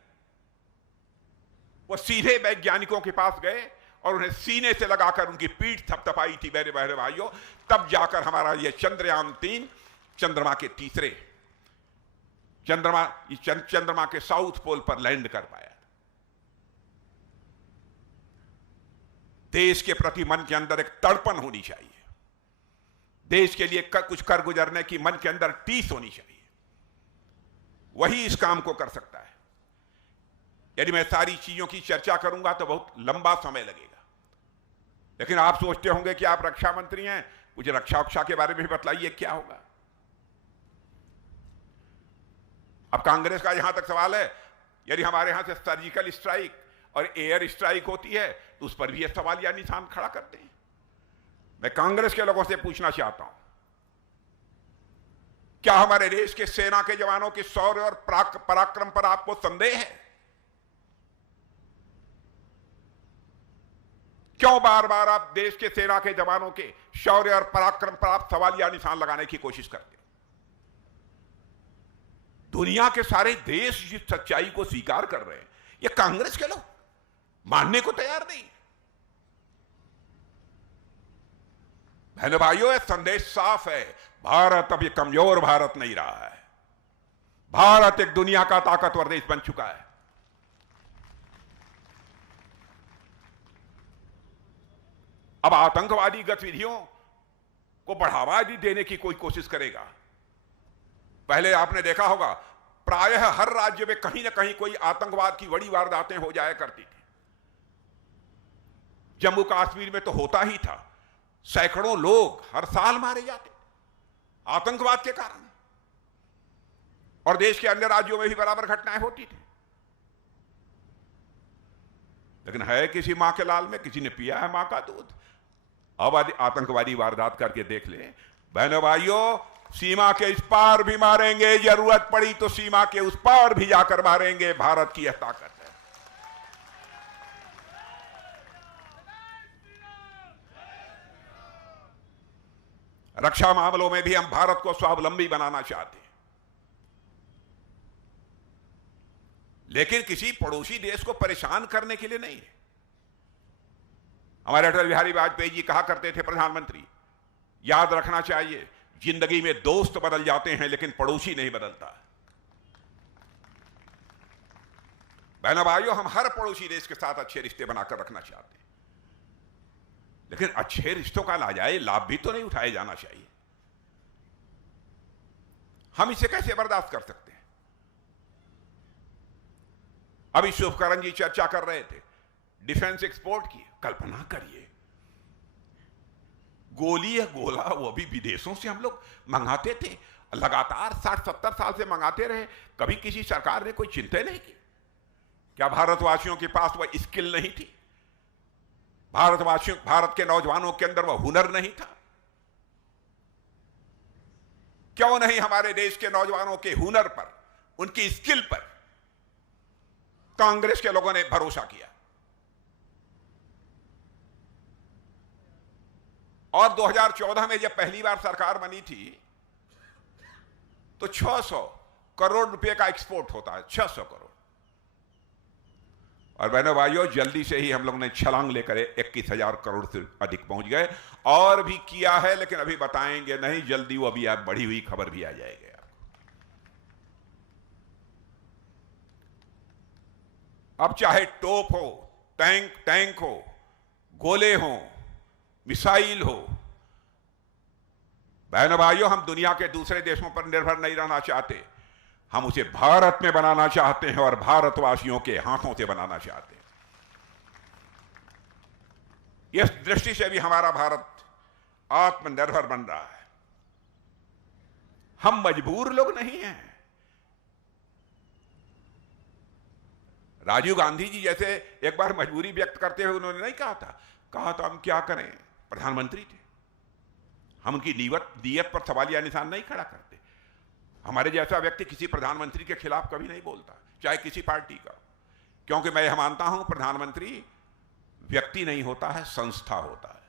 वो सीधे वैज्ञानिकों के पास गए और उन्हें सीने से लगाकर उनकी पीठ थपथपाई थी मेरे बहरे भाइयों। तब जाकर हमारा यह चंद्रयान 3 चंद्रमा के तीसरे चंद्रमा के साउथ पोल पर लैंड कर पाया। देश के प्रति मन के अंदर एक तड़पन होनी चाहिए, देश के लिए कुछ कर गुजरने की मन के अंदर टीस होनी चाहिए, वही इस काम को कर सकता है। यदि मैं सारी चीजों की चर्चा करूंगा तो बहुत लंबा समय लगेगा। लेकिन आप सोचते होंगे कि आप रक्षा मंत्री हैं, मुझे रक्षा के बारे में बतलाइए क्या होगा। अब कांग्रेस का यहां तक सवाल है, यदि हमारे यहां से सर्जिकल स्ट्राइक और एयर स्ट्राइक होती है तो उस पर भी यह सवाल या निशान खड़ा करते हैं। मैं कांग्रेस के लोगों से पूछना चाहता हूं, क्या हमारे देश के सेना के जवानों के शौर्य और पराक्रम पर आपको संदेह है? क्यों बार बार आप देश के सेना के जवानों के शौर्य और पराक्रम पर आप सवाल या निशान लगाने की कोशिश करते हैं? दुनिया के सारे देश जिस सच्चाई को स्वीकार कर रहे हैं, ये कांग्रेस के लोग मानने को तैयार नहीं। बहनों भाइयों, यह संदेश साफ है, भारत अब ये कमजोर भारत नहीं रहा है। भारत एक दुनिया का ताकतवर देश बन चुका है। अब आतंकवादी गतिविधियों को बढ़ावा भी देने की कोई कोशिश करेगा। पहले आपने देखा होगा प्रायः हर राज्य में कहीं ना कहीं कोई आतंकवाद की बड़ी वारदातें हो जाया करती थी। जम्मू कश्मीर में तो होता ही था, सैकड़ों लोग हर साल मारे जाते आतंकवाद के कारण, और देश के अन्य राज्यों में भी बराबर घटनाएं होती थी। लेकिन है किसी मां के लाल में, किसी ने पिया है मां का दूध। अब आतंकवादी वारदात करके देख ले। बहनों भाइयों, सीमा के इस पार भी मारेंगे, जरूरत पड़ी तो सीमा के उस पार भी जाकर मारेंगे। भारत की यह ताकत है। रक्षा मामलों में भी हम भारत को स्वावलंबी बनाना चाहते हैं, लेकिन किसी पड़ोसी देश को परेशान करने के लिए नहीं है। हमारे अटल बिहारी वाजपेयी जी कहा करते थे, प्रधानमंत्री, याद रखना चाहिए, जिंदगी में दोस्त बदल जाते हैं लेकिन पड़ोसी नहीं बदलता। बहनों भाइयों, हम हर पड़ोसी देश के साथ अच्छे रिश्ते बनाकर रखना चाहते हैं, लेकिन अच्छे रिश्तों का नाजायज लाभ भी तो नहीं उठाए जाना चाहिए। हम इसे कैसे बर्दाश्त कर सकते हैं? अभी शुभकरण जी चर्चा कर रहे थे डिफेंस एक्सपोर्ट की। कल्पना करिए, गोली या गोला वो भी विदेशों से हम लोग मंगाते थे, लगातार 60-70 साल से मंगाते रहे, कभी किसी सरकार ने कोई चिंता नहीं की। क्या भारतवासियों के पास वह स्किल नहीं थी? भारत के नौजवानों के अंदर वह हुनर नहीं था? क्यों नहीं हमारे देश के नौजवानों के हुनर पर, उनकी स्किल पर कांग्रेस के लोगों ने भरोसा किया? और 2014 में जब पहली बार सरकार बनी थी तो 600 करोड़ रुपए का एक्सपोर्ट होता है, 600 करोड़। और बहनों भाइयों, जल्दी से ही हम लोग ने छलांग लेकर 21,000 करोड़ से अधिक पहुंच गए। और भी किया है, लेकिन अभी बताएंगे नहीं, जल्दी वो अभी आप बढ़ी हुई खबर भी आ जाएगी। अब चाहे तोप हो, टैंक हो, गोले हो, मिसाइल हो, बहनों भाइयों, हम दुनिया के दूसरे देशों पर निर्भर नहीं रहना चाहते। हम उसे भारत में बनाना चाहते हैं और भारतवासियों के हाथों से बनाना चाहते हैं। इस दृष्टि से भी हमारा भारत आत्मनिर्भर बन रहा है। हम मजबूर लोग नहीं हैं। राजीव गांधी जी जैसे एक बार मजबूरी व्यक्त करते हुए उन्होंने नहीं कहा था हम क्या करें, प्रधानमंत्री थे। हम उनकी नीयत पर सवालिया निशान नहीं खड़ा करते। हमारे जैसा व्यक्ति किसी प्रधानमंत्री के खिलाफ कभी नहीं बोलता, चाहे किसी पार्टी का, क्योंकि मैं यह मानता हूं प्रधानमंत्री व्यक्ति नहीं होता है, संस्था होता है।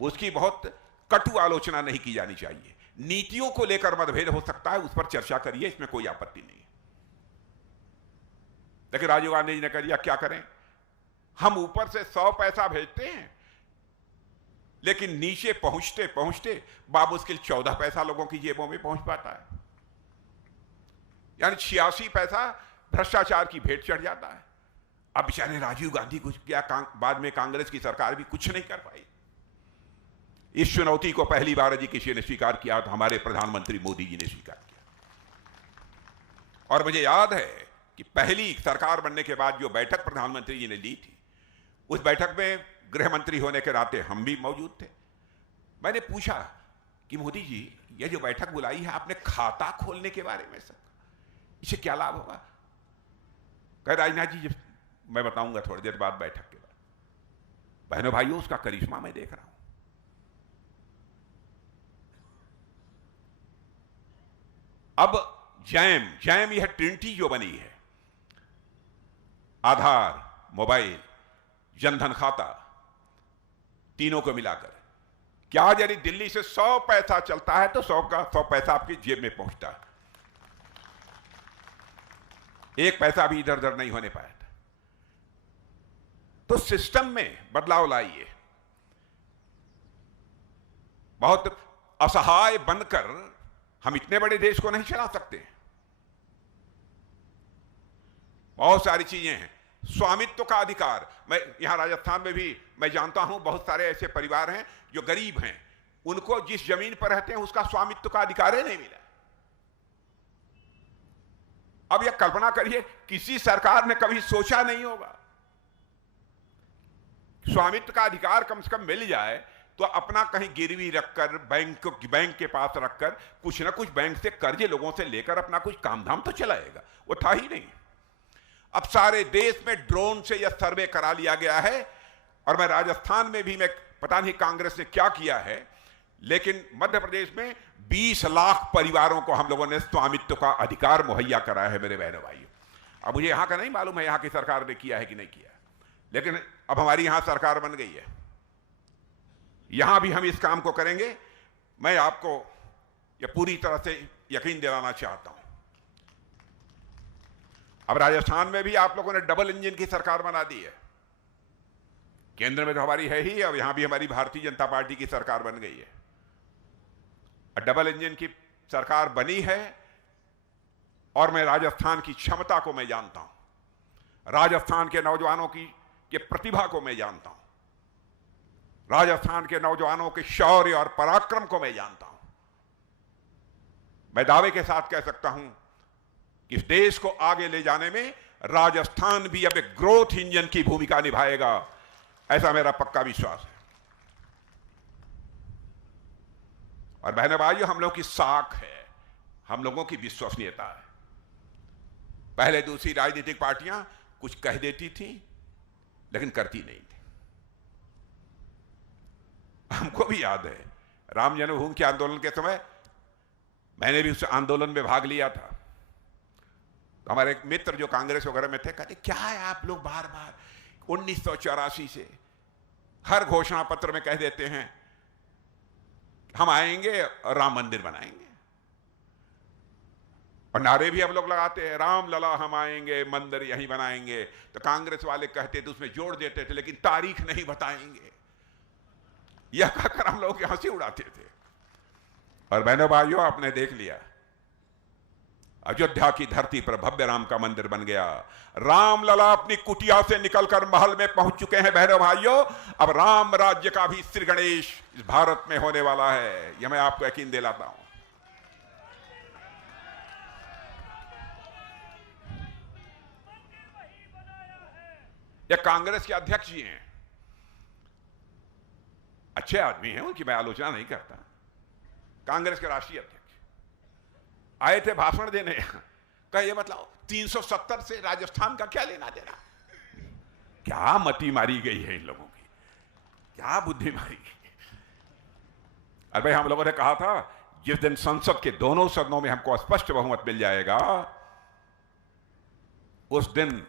उसकी बहुत कटु आलोचना नहीं की जानी चाहिए। नीतियों को लेकर मतभेद हो सकता है, उस पर चर्चा करिए, इसमें कोई आपत्ति नहीं है। लेकिन राजीव गांधी जी ने कह दिया, क्या करें, हम ऊपर से 100 पैसा भेजते हैं, लेकिन नीचे पहुंचते पहुंचते बामुश्किल 14 पैसा लोगों की जेबों में पहुंच पाता है। यानी 86 पैसा भ्रष्टाचार की भेंट चढ़ जाता है। अब बेचारे राजीव गांधी कुछ क्या, बाद में कांग्रेस की सरकार भी कुछ नहीं कर पाई। इस चुनौती को पहली बार यदि किसी ने स्वीकार किया तो हमारे प्रधानमंत्री मोदी जी ने स्वीकार किया। और मुझे याद है कि पहली सरकार बनने के बाद जो बैठक प्रधानमंत्री जी ने ली थी, उस बैठक में गृह मंत्री होने के नाते हम भी मौजूद थे। मैंने पूछा कि मोदी जी, ये जो बैठक बुलाई है आपने खाता खोलने के बारे में, सब इसे क्या लाभ होगा? कह राजनाथ जी, मैं बताऊंगा थोड़ी देर बाद, बैठक के बाद। बहनों भाइयों, उसका करिश्मा मैं देख रहा हूं। अब जैम यह ट्रिनिटी जो बनी है, आधार, मोबाइल, जनधन खाता, तीनों को मिलाकर, क्या यदि दिल्ली से 100 पैसा चलता है तो 100 पैसा आपकी जेब में पहुंचता है। एक पैसा भी इधर उधर नहीं होने पाया था। तो सिस्टम में बदलाव लाइए। बहुत असहाय बनकर हम इतने बड़े देश को नहीं चला सकते। बहुत सारी चीजें हैं। स्वामित्व का अधिकार, मैं यहां राजस्थान में भी मैं जानता हूं बहुत सारे ऐसे परिवार हैं जो गरीब हैं, उनको जिस जमीन पर रहते हैं उसका स्वामित्व का अधिकार ही नहीं मिला। अब यह कल्पना करिए, किसी सरकार ने कभी सोचा नहीं होगा स्वामित्व का अधिकार कम से कम मिल जाए तो अपना कहीं गिरवी रखकर बैंक के पास रखकर कुछ ना कुछ बैंक से कर्जे लोगों से लेकर अपना कुछ काम धाम तो चलाएगा। वो था ही नहीं। अब सारे देश में ड्रोन से यह सर्वे करा लिया गया है। और मैं राजस्थान में भी, मैं पता नहीं कांग्रेस ने क्या किया है, लेकिन मध्य प्रदेश में 20 लाख परिवारों को हम लोगों ने स्वामित्व का अधिकार मुहैया कराया है मेरे बहनों भाइयों। अब मुझे यहां का नहीं मालूम है यहां की सरकार ने किया है कि नहीं किया, लेकिन अब हमारी यहां सरकार बन गई है, यहां भी हम इस काम को करेंगे। मैं आपको यह पूरी तरह से यकीन दिलाना चाहता हूं। अब राजस्थान में भी आप लोगों ने डबल इंजन की सरकार बना दी है। केंद्र में तो हमारी है ही, अब यहां भी हमारी भारतीय जनता पार्टी की सरकार बन गई है। डबल इंजन की सरकार बनी है और मैं राजस्थान की क्षमता को मैं जानता हूं, राजस्थान के नौजवानों की प्रतिभा को मैं जानता हूं, राजस्थान के नौजवानों के शौर्य और पराक्रम को मैं जानता हूं। मैं दावे के साथ कह सकता हूं कि इस देश को आगे ले जाने में राजस्थान भी अब एक ग्रोथ इंजन की भूमिका निभाएगा, ऐसा मेरा पक्का विश्वास है। और बहनों भाइयों, हम लोग की साख है, हम लोगों की विश्वसनीयता है। पहले दूसरी राजनीतिक पार्टियां कुछ कह देती थी लेकिन करती नहीं थी। हमको भी याद है राम जन्मभूमि के आंदोलन के समय मैंने भी उस आंदोलन में भाग लिया था। तो हमारे एक मित्र जो कांग्रेस वगैरह में थे कहते, क्या है आप लोग बार बार 1984 से हर घोषणा पत्र में कह देते हैं हम आएंगे और राम मंदिर बनाएंगे, और नारे भी हम लोग लगाते हैं राम लला हम आएंगे मंदिर यहीं बनाएंगे। तो कांग्रेस वाले कहते थे, उसमें जोड़ देते थे लेकिन तारीख नहीं बताएंगे, यह कहकर हम लोग यहां से उड़ाते थे। और बहनों भाइयों, आपने देख लिया अयोध्या की धरती पर भव्य राम का मंदिर बन गया। राम लला अपनी कुटिया से निकलकर महल में पहुंच चुके हैं। बहनों भाइयों, अब राम राज्य का भी श्री गणेश इस भारत में होने वाला है, यह मैं आपको यकीन दिलाता हूं। यह कांग्रेस के अध्यक्ष जी हैं, अच्छे आदमी हैं, उनकी मैं आलोचना नहीं करता। कांग्रेस के राष्ट्रीय अध्यक्ष आए थे भाषण देने, कहा ये मतलब 370 से राजस्थान का क्या लेना देना। क्या मति मारी गई है इन लोगों की, क्या बुद्धि मारी गई। अरे भाई, हम लोगों ने कहा था जिस दिन संसद के दोनों सदनों में हमको स्पष्ट बहुमत मिल जाएगा, उस दिन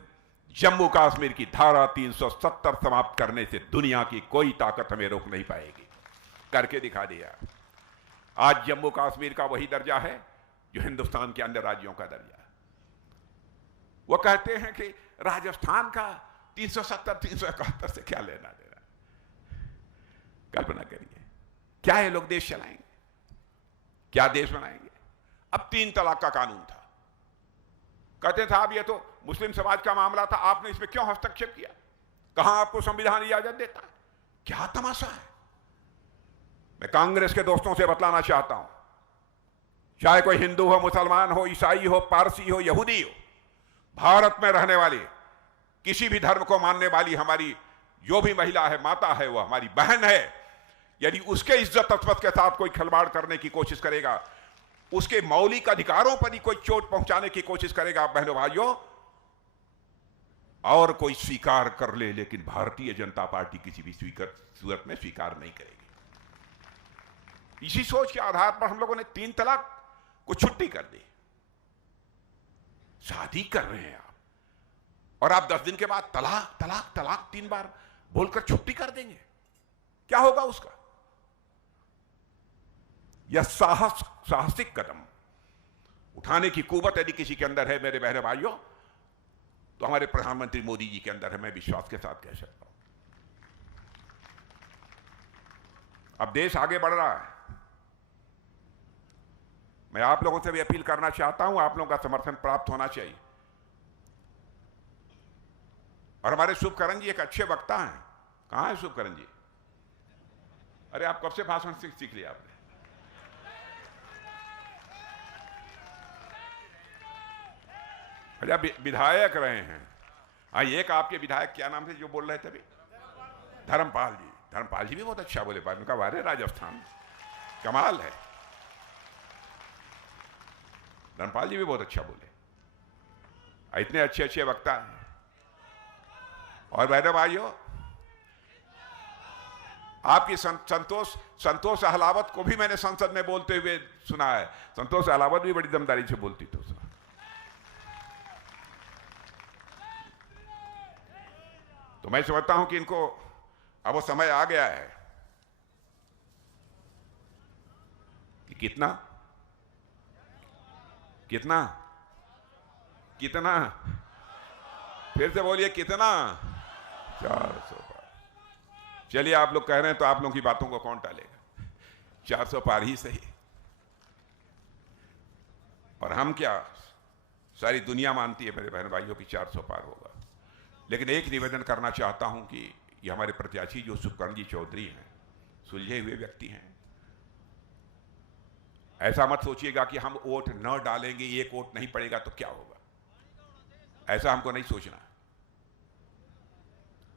जम्मू कश्मीर की धारा 370 समाप्त करने से दुनिया की कोई ताकत हमें रोक नहीं पाएगी। करके दिखा दिया। आज जम्मू कश्मीर का वही दर्जा है जो हिंदुस्तान के अन्य राज्यों का दर्जा है। वो कहते हैं कि राजस्थान का 370 371 से क्या लेना देना। कल्पना करिए, क्या ये लोग देश चलाएंगे, क्या देश बनाएंगे। अब 3 तलाक का कानून था, कहते थे आप ये तो मुस्लिम समाज का मामला था, आपने इसमें क्यों हस्तक्षेप किया, कहां आपको संविधान इजाजत देता है। क्या तमाशा है। मैं कांग्रेस के दोस्तों से बतलाना चाहता हूं, चाहे कोई हिंदू हो, मुसलमान हो, ईसाई हो, पारसी हो, यहूदी हो, भारत में रहने वाली किसी भी धर्म को मानने वाली हमारी जो भी महिला है, माता है, वो हमारी बहन है। यदि उसके इज्जत अजमत के साथ कोई खिलवाड़ करने की कोशिश करेगा, उसके मौलिक अधिकारों पर ही कोई चोट पहुंचाने की कोशिश करेगा, बहनों भाइयों, और कोई स्वीकार कर ले, लेकिन भारतीय जनता पार्टी किसी भी सूरत में स्वीकार नहीं करेगी। इसी सोच के आधार पर हम लोगों ने 3 तलाक को छुट्टी कर दी। शादी कर रहे हैं आप, और आप 10 दिन के बाद तलाक तलाक तलाक 3 बार बोलकर छुट्टी कर देंगे, क्या होगा उसका। यह साहसिक कदम उठाने की कुवत यदि किसी के अंदर है मेरे बहनों भाइयों, तो हमारे प्रधानमंत्री मोदी जी के अंदर है, मैं विश्वास के साथ कह सकता हूं। अब देश आगे बढ़ रहा है। मैं आप लोगों से भी अपील करना चाहता हूं, आप लोगों का समर्थन प्राप्त होना चाहिए। और हमारे शुभकरण जी एक अच्छे वक्ता हैं। कहां है शुभकरण जी? अरे आप कब से भाषण सीख लिया आपने? अरे विधायक रहे हैं। हाँ, एक आपके विधायक क्या नाम थे जो बोल रहे थे अभी? धर्मपाल जी भी बहुत अच्छा बोले। उनका वारे राजस्थान कमाल है। धर्मपाल जी भी बहुत अच्छा बोले। इतने अच्छे अच्छे वक्ता हैं। और बहनों भाइयों, आपकी संतोष अहलावत को भी मैंने संसद में बोलते हुए सुना है। संतोष अहलावत भी बड़ी दमदारी से बोलती थी। तो मैं समझता हूं कि इनको अब वो समय आ गया है कि कितना कितना कितना फिर से बोलिए, कितना? 400 पार। चलिए, आप लोग कह रहे हैं तो आप लोगों की बातों को कौन टालेगा? 400 पार ही सही। और हम क्या, सारी दुनिया मानती है मेरे बहन भाइयों की 400 पार होगा। लेकिन एक निवेदन करना चाहता हूं कि ये हमारे प्रत्याशी जो सुखकर्ण जी चौधरी हैं, सुलझे हुए व्यक्ति हैं। ऐसा मत सोचिएगा कि हम वोट न डालेंगे, एक वोट नहीं पड़ेगा तो क्या होगा। ऐसा हमको नहीं सोचना।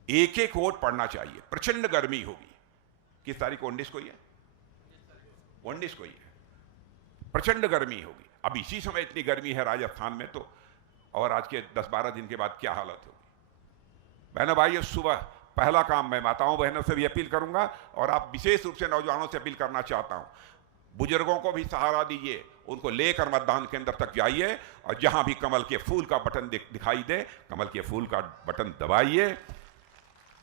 एक एक वोट पड़ना चाहिए। प्रचंड गर्मी होगी। किस तारीख को? 19 को ही है। 19 को ही है। प्रचंड गर्मी होगी। अब इसी समय इतनी गर्मी है राजस्थान में, तो और आज के 10-12 दिन के बाद क्या हालत होगी। बहनों भाइयों, सुबह पहला काम मैं माताओं बहनों से भी अपील करूंगा और आप विशेष रूप से नौजवानों से अपील करना चाहता हूं, बुजुर्गों को भी सहारा दीजिए। उनको लेकर मतदान केंद्र तक जाइए और जहां भी कमल के फूल का बटन दिखाई दे, कमल के फूल का बटन दबाइए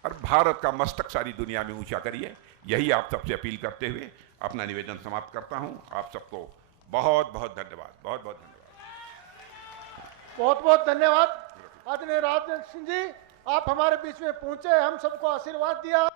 और भारत का मस्तक सारी दुनिया में ऊंचा करिए। यही आप सबसे अपील करते हुए अपना निवेदन समाप्त करता हूं। आप सबको बहुत बहुत धन्यवाद। बहुत बहुत धन्यवाद। बहुत बहुत धन्यवाद आदरणीय राजनाथ सिंह जी, आप हमारे बीच में पहुंचे, हम सबको आशीर्वाद दिया।